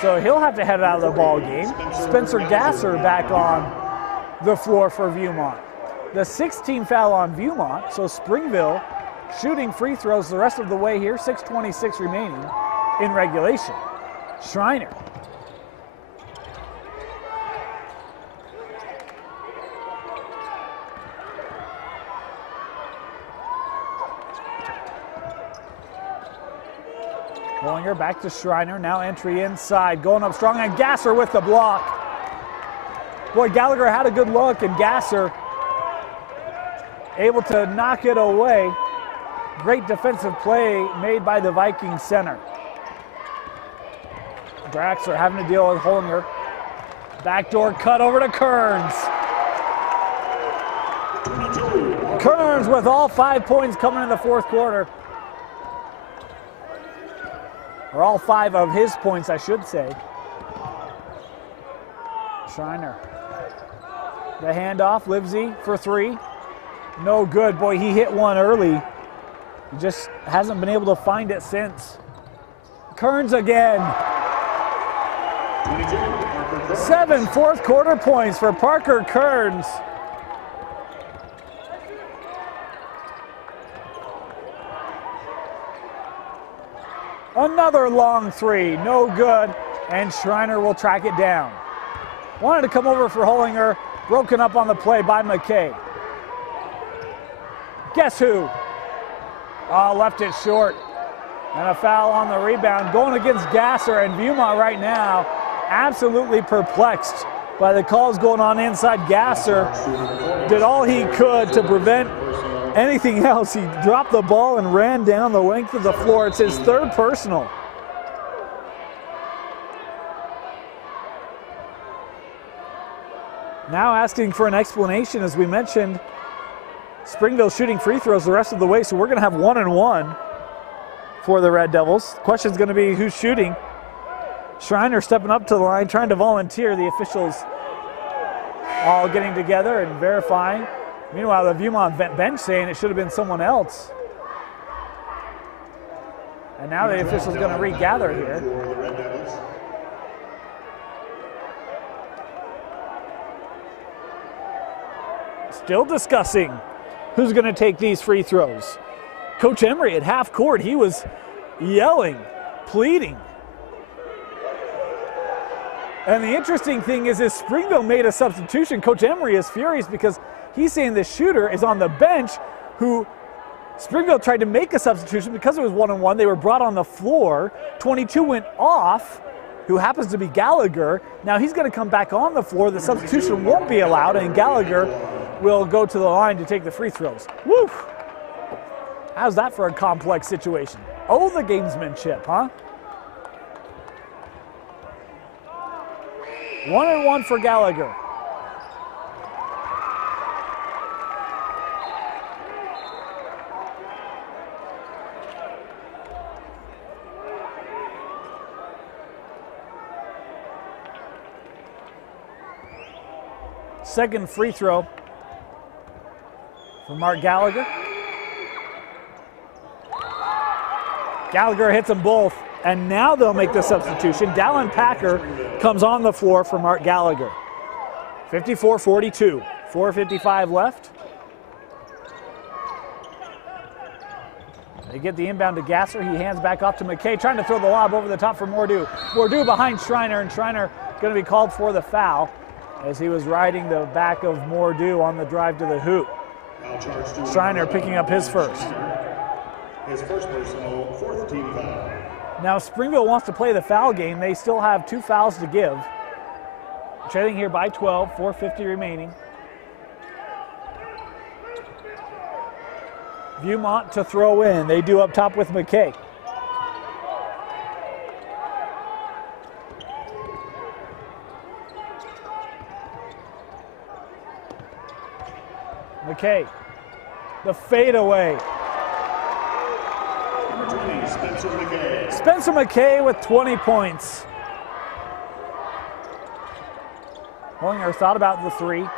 So he'll have to head out of the ball game. Spencer Gasser back on the floor for Viewmont. The 16th foul on Viewmont, so Springville shooting free throws the rest of the way here, 6:26 remaining in regulation. Schreiner. Bollinger back to Schreiner, now entry inside, going up strong, and Gasser with the block. Boy, Gallagher had a good look, and Gasser able to knock it away. Great defensive play made by the Vikings center. Draxler having to deal with Hollinger. Backdoor cut over to Kearns. Kearns with all 5 points coming in the fourth quarter. Or all 5 of his points, I should say. Schreiner. The handoff, Livesey for 3. No good. Boy, he hit one early. He just hasn't been able to find it since. Kearns again. 7 fourth quarter points for Parker Kearns. Another long 3, no good, and Schreiner will track it down. Wanted to come over for Hollinger, broken up on the play by McKay. Guess who? Oh, left it short. And a foul on the rebound going against Gasser, and Viewmont right now absolutely perplexed by the calls going on inside. Gasser did all he could to prevent anything else. He dropped the ball and ran down the length of the floor. It's his third personal. Now asking for an explanation, as we mentioned, Springville shooting free throws the rest of the way, so we're going to have 1-and-1 for the Red Devils. Question's going to be who's shooting. Schreiner stepping up to the line, trying to volunteer. The officials all getting together and verifying. Meanwhile, the Viewmont bench saying it should have been someone else. And now the official's going to regather here. Still discussing who's going to take these free throws. Coach Emery at half court, he was yelling, pleading. And the interesting thing is Springville made a substitution. Coach Emery is furious because he's saying the shooter is on the bench who Springville tried to make a substitution because it was 1-on-1. They were brought on the floor. 22 went off, who happens to be Gallagher. Now he's going to come back on the floor. The substitution won't be allowed, and Gallagher will go to the line to take the free throws. Woo! How's that for a complex situation? Oh, the gamesmanship, huh? 1-and-1 for Gallagher. Second free throw for Mark Gallagher. Gallagher hits them both, and now they'll make the substitution. Dallin Packer comes on the floor for Mark Gallagher. 54-42, 4:55 left. They get the inbound to Gasser. He hands back off to McKay, trying to throw the lob over the top for Mordew. Mordew behind Schreiner, and Schreiner going to be called for the foul as he was riding the back of Mordew on the drive to the hoop. Schreiner picking up his first. His first personal, fourth team foul. Now Springville wants to play the foul game. They still have 2 fouls to give. Trailing here by 12, 4:50 remaining. Viewmont to throw in. They do up top with McKay. McKay, the fadeaway. Number 20, Spencer McKay. Spencer McKay with 20 points. Hollinger thought about the 3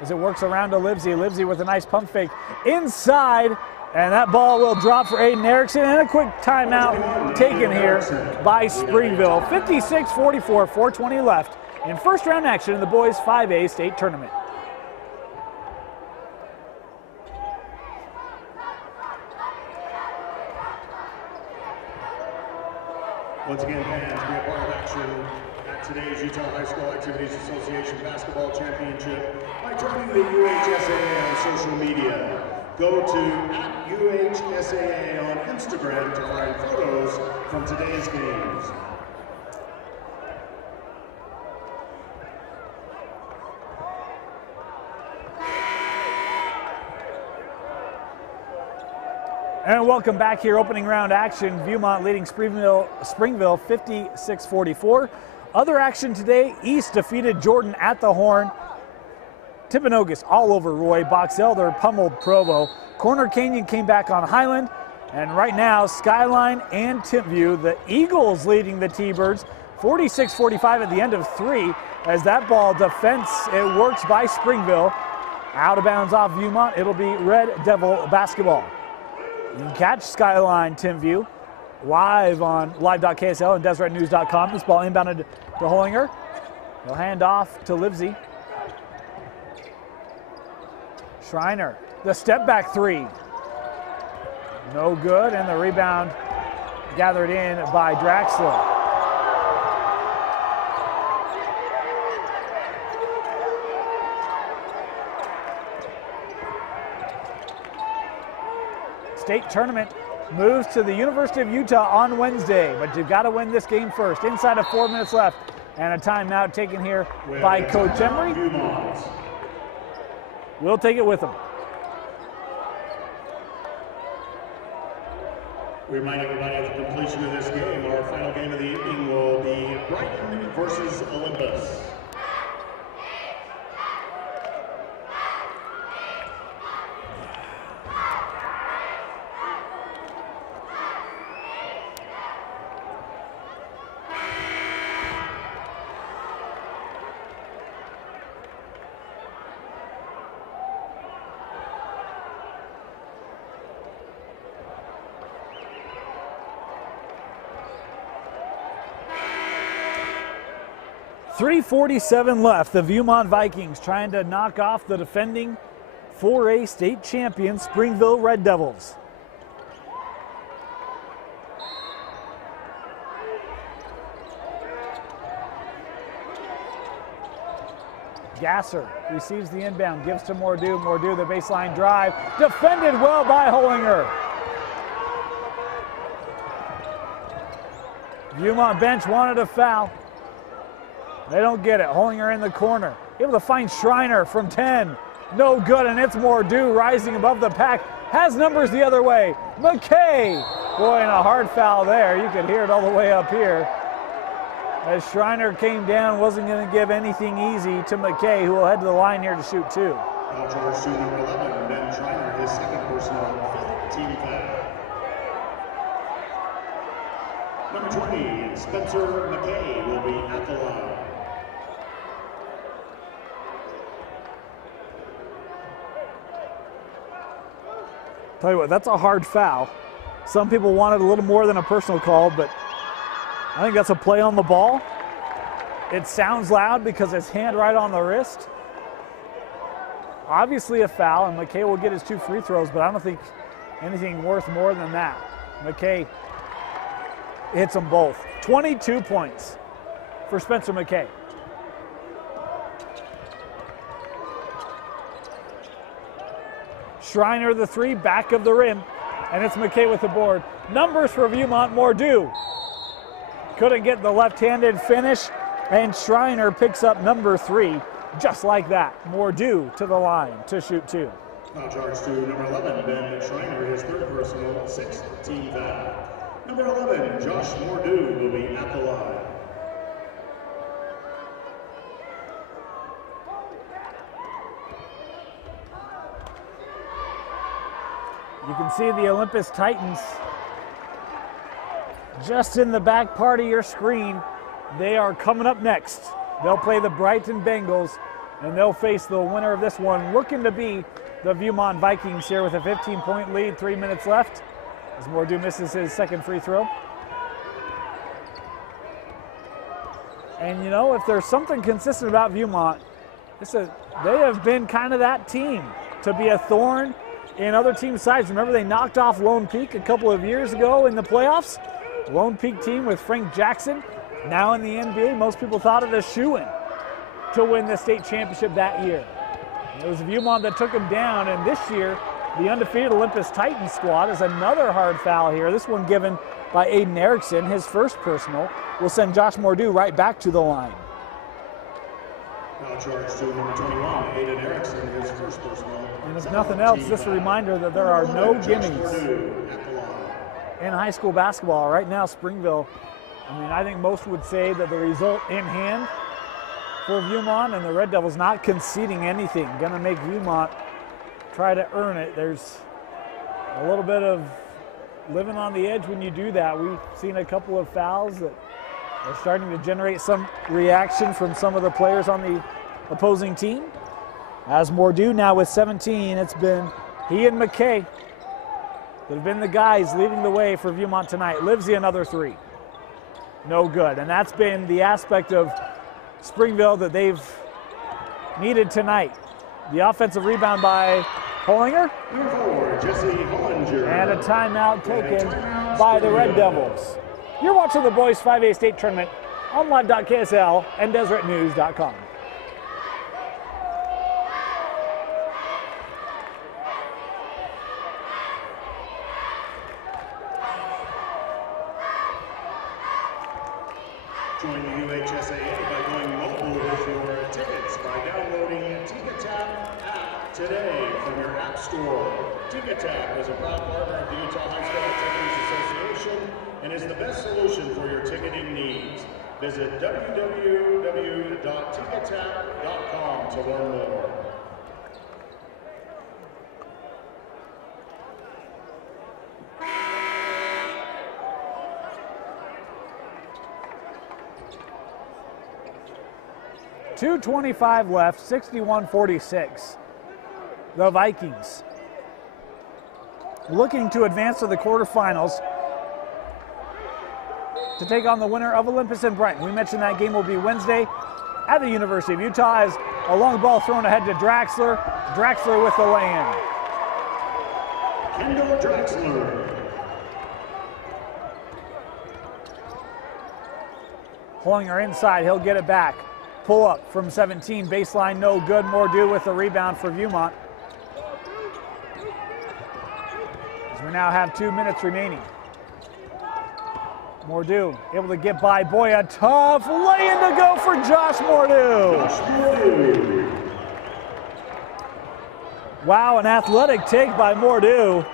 as it works around to Livesey. Livesey with a nice pump fake inside, and that ball will drop for Aiden Erickson, and a quick timeout taken here by Springville. 56-44, 4:20 left in first round action in the boys 5A state tournament. Once again, fans, be a part of action at today's Utah High School Activities Association Basketball Championship by joining the UHSAA on social media. Go to UHSAA on Instagram to find photos from today's games. And welcome back here, opening round action. Viewmont leading Springville 56-44. Other action today, East defeated Jordan at the Horn. Timpanogos all over Roy. Box Elder pummeled Provo. Corner Canyon came back on Highland. And right now, Skyline and Timpview, the Eagles leading the T-Birds, 46-45 at the end of 3. As that ball defense, it works by Springville. Out of bounds off Viewmont, it'll be Red Devil basketball. You can catch Skyline Timpview live on live.ksl and DeseretNews.com. This ball inbounded to Hollinger. He'll hand off to Livesey. Schreiner, the step back 3. No good, and the rebound gathered in by Draxler. State tournament moves to the University of Utah on Wednesday, but you've got to win this game first. Inside of 4 minutes left, and a timeout taken here by Coach Emery. We'll take it with him. We remind everybody at the completion of this game, our final game of the evening will be Brighton versus Olympus. .347 left. The Viewmont Vikings trying to knock off the defending 4A state champion Springville Red Devils. Gasser receives the inbound, gives to Mordew. Mordew, the baseline drive, defended well by Hollinger. Viewmont bench wanted a foul. They don't get it. Hollinger in the corner. Able to find Schreiner from 10. No good, and it's Mordew rising above the pack. Has numbers the other way. McKay. Boy, and a hard foul there. You could hear it all the way up here. As Schreiner came down, wasn't going to give anything easy to McKay, who will head to the line here to shoot 2. Now charge to number 11, Ben Schreiner, his second personal, 5th team foul. Number 20, Spencer McKay will be at the line. Tell you what, that's a hard foul. Some people wanted a little more than a personal call, but I think that's a play on the ball. It sounds loud because it's hand right on the wrist. Obviously a foul, and McKay will get his 2 free throws, but I don't think anything worth more than that. McKay hits them both. 22 points for Spencer McKay. Schreiner the 3, back of the rim, and it's McKay with the board. Numbers for Viewmont, Mordew. couldn't get the left-handed finish, and Schreiner picks up number 3 just like that. Mordew to the line to shoot 2. Foul charge to number 11, Ben Schreiner, his 3rd personal, 6th team foul. Number 11, Josh Mordew will be at the line. You can see the Olympus Titans just in the back part of your screen. They are coming up next. They'll play the Brighton Bengals, and they'll face the winner of this one, looking to be the Viewmont Vikings here with a 15-point lead, 3 minutes left, as Mordew misses his 2nd free throw. And you know, if there's something consistent about Viewmont, they have been kind of that team to be a thorn in other team sides. Remember, they knocked off Lone Peak a couple of years ago in the playoffs. Lone Peak team with Frank Jackson. Now in the NBA, most people thought it a shoo-in to win the state championship that year. It was Viewmont that took them down, and this year, the undefeated Olympus Titans squad is another hard foul here. This one given by Aiden Erickson, his 1st personal, will send Josh Mordew right back to the line. Foul charge to number 21, Aiden Erickson, his 1st personal. And if nothing else, just a reminder that there are no gimmies in high school basketball. Right now, Springville, I think most would say that the result in hand for Viewmont, and the Red Devils not conceding anything. Gonna make Viewmont try to earn it. There's a little bit of living on the edge when you do that. We've seen a couple of fouls that are starting to generate some reaction from some of the players on the opposing team. As Mordew now with 17, it's been he and McKay that have been the guys leading the way for Viewmont tonight. Livesey another 3. No good, and that's been the aspect of Springville that they've needed tonight. The offensive rebound by Hollinger. And a timeout taken by the Red Devils. You're watching the Boys 5A State Tournament on live.ksl and DeseretNews.com. Join the UHSAA by going mobile with your tickets by downloading TicketTap app today from your app store. TicketTap is a proud partner of the Utah High School Activities Association and is the best solution for your ticketing needs. Visit www.tickettap.com to learn more. .225 left, 61-46. The Vikings looking to advance to the quarterfinals to take on the winner of Olympus and Brighton. We mentioned that game will be Wednesday at the University of Utah as a long ball thrown ahead to Draxler. Draxler with the lay-in. Kendall Draxler. Hollinger inside, he'll get it back. Pull up from 17, baseline no good. Mordew with the rebound for Viewmont. As we now have 2 minutes remaining. Mordew able to get by. Boy, a tough lay-in to go for Josh Mordew. Wow, an athletic take by Mordew.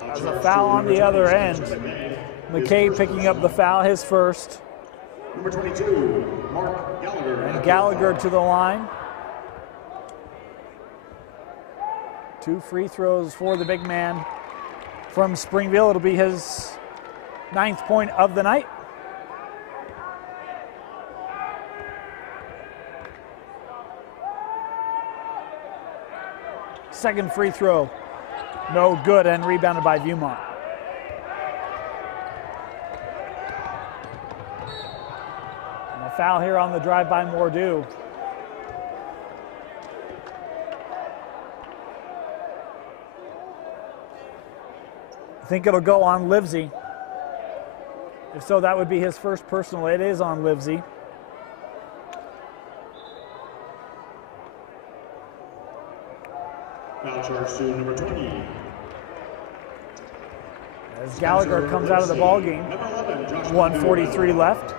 There's a foul on the other end. McKay picking up the foul, his 1st. Number 22, Mark Gallagher. And Gallagher to the line. 2 free throws for the big man from Springville. It'll be his 9th point of the night. Second free throw. No good, and rebounded by Viewmont. And a foul here on the drive by Mordew. I think it'll go on Livesey. If so, that would be his 1st personal. It is on Livesey. Foul Foul charge to number 20. As Gallagher comes out of the ball game, 1:43 left.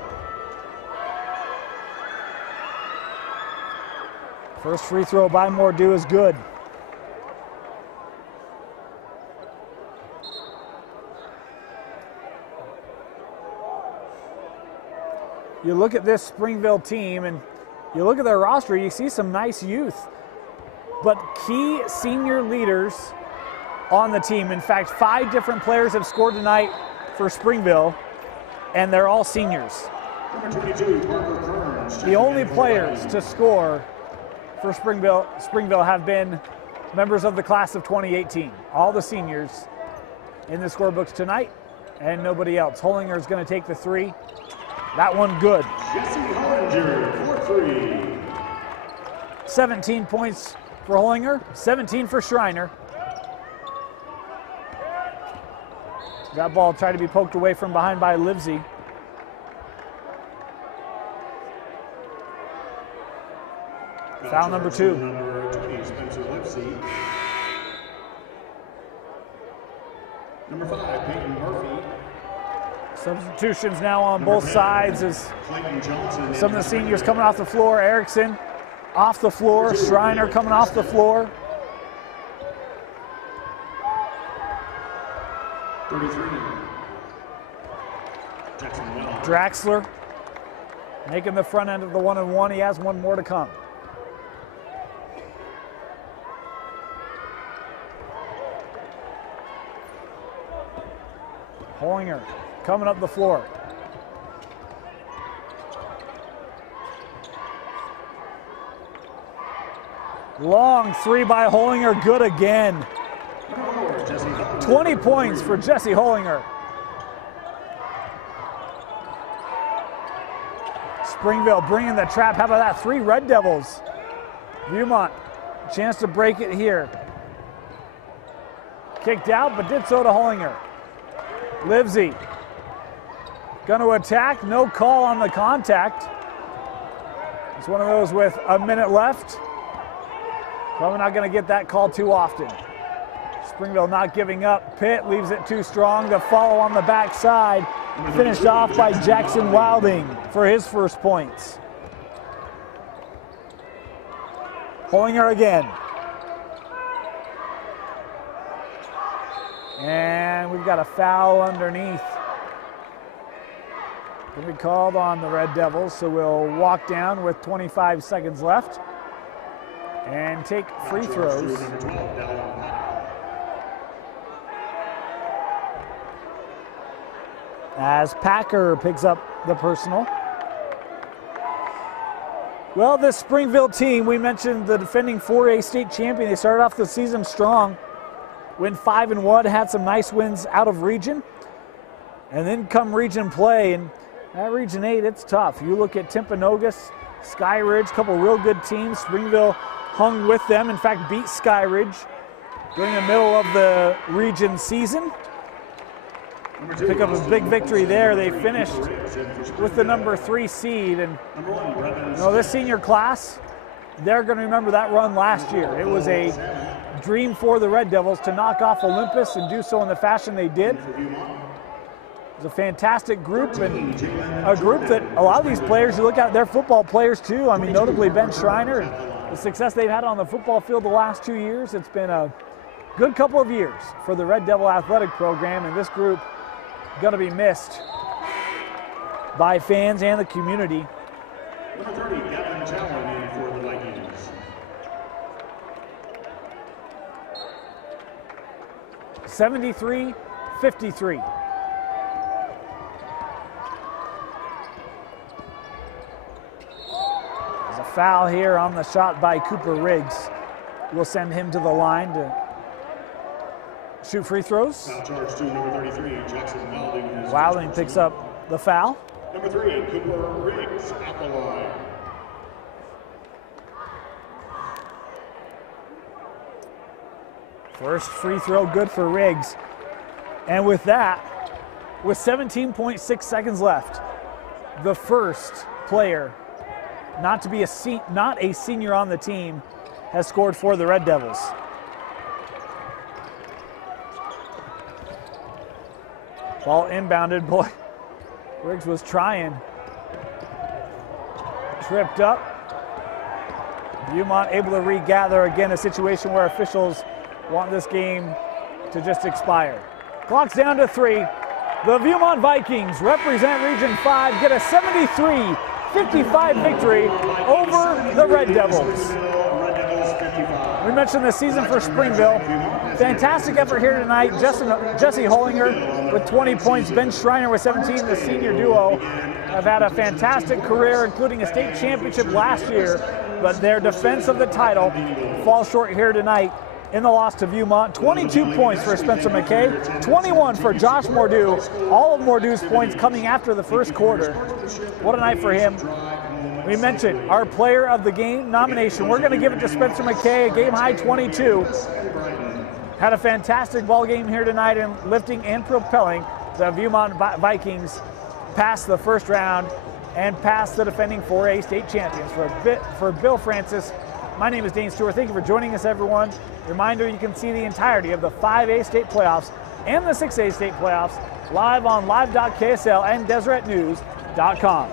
First free throw by Mordew is good. You look at this Springville team and you look at their roster, you see some nice youth, but key senior leaders on the team. In fact, 5 different players have scored tonight for Springville, and they're all seniors. The only players to score for Springville have been members of the class of 2018. All the seniors in the scorebooks tonight, and nobody else. Hollinger is going to take the 3. That one good. Jesse Hollinger for 3. 17 points for Hollinger, 17 for Schreiner. That ball tried to be poked away from behind by Livesey. Foul number 2. Number 20, Spencer Livesey. Number 5, Peyton Murphy. Substitutions now on both sides as some of the seniors coming off the floor. Erickson off the floor, Schreiner coming off the floor. 33. Jackson Draxler making the front end of the 1-and-1. He has one more to come. Hollinger coming up the floor. Long 3 by Hollinger, good again. 20 points for Jesse Hollinger. Springville bringing the trap. How about that? 3 Red Devils. Viewmont, chance to break it here. Kicked out, but did so to Hollinger. Livesey going to attack, no call on the contact. It's one of those with a minute left. Probably not going to get that call too often. Springville not giving up. Pitt leaves it too strong. The follow on the backside, finished off by Jackson Wilding for his first points. Hollinger again. And we've got a foul underneath. Going to be called on the Red Devils, so we'll walk down with 25 seconds left and take free throws. As Packer picks up the personal. Well, this Springville team, we mentioned the defending 4A state champion. They started off the season strong. Went 5-1, had some nice wins out of region. And then come region play, and at Region 8, it's tough. You look at Timpanogos, Skyridge, a couple real good teams. Springville hung with them, in fact, beat Skyridge during the middle of the region season. Pick up a big victory there. They finished with the number 3 seed. And you know, this senior class, they're going to remember that run last year. It was a dream for the Red Devils to knock off Olympus and do so in the fashion they did. It was a fantastic group, and a group that a lot of these players, you look at, they're football players too. I mean, notably Ben Schreiner, and the success they've had on the football field the last 2 years. It's been a good couple of years for the Red Devil athletic program, and this group going to be missed by fans and the community. Number 30, Gavin Challen in for the Vikings. (73-53). There's a foul here on the shot by Cooper Riggs. We'll send him to the line to shoot free throws. Foul charge to number 33, Jackson Wilding. Wilding picks up the foul. Number 3, Cooper Riggs at the line. First free throw good for Riggs. And with that, with 17.6 seconds left, the first player not a senior on the team has scored for the Red Devils. Ball inbounded, boy. Riggs was trying. Tripped up. Viewmont able to regather. Again, a situation where officials want this game to just expire. Clock's down to 3. The Viewmont Vikings represent Region 5, get a 73-55 victory over the Red Devils. We mentioned the season for Springville. Fantastic effort here tonight. Jesse Hollinger with 20 points. Ben Schreiner with 17. The senior duo have had a fantastic career, including a state championship last year, but their defense of the title falls short here tonight in the loss to Viewmont. 22 points for Spencer McKay, 21 for Josh Mordew. All of Mordew's points coming after the first quarter. What a night for him. We mentioned our player of the game nomination. We're going to give it to Spencer McKay, a game-high 22. Had a fantastic ball game here tonight in lifting and propelling the Viewmont Vikings past the first round and past the defending 4A state champions. For Bill Francis, my name is Dane Stewart. Thank you for joining us, everyone. Reminder, you can see the entirety of the 5A state playoffs and the 6A state playoffs live on live.ksl and DeseretNews.com.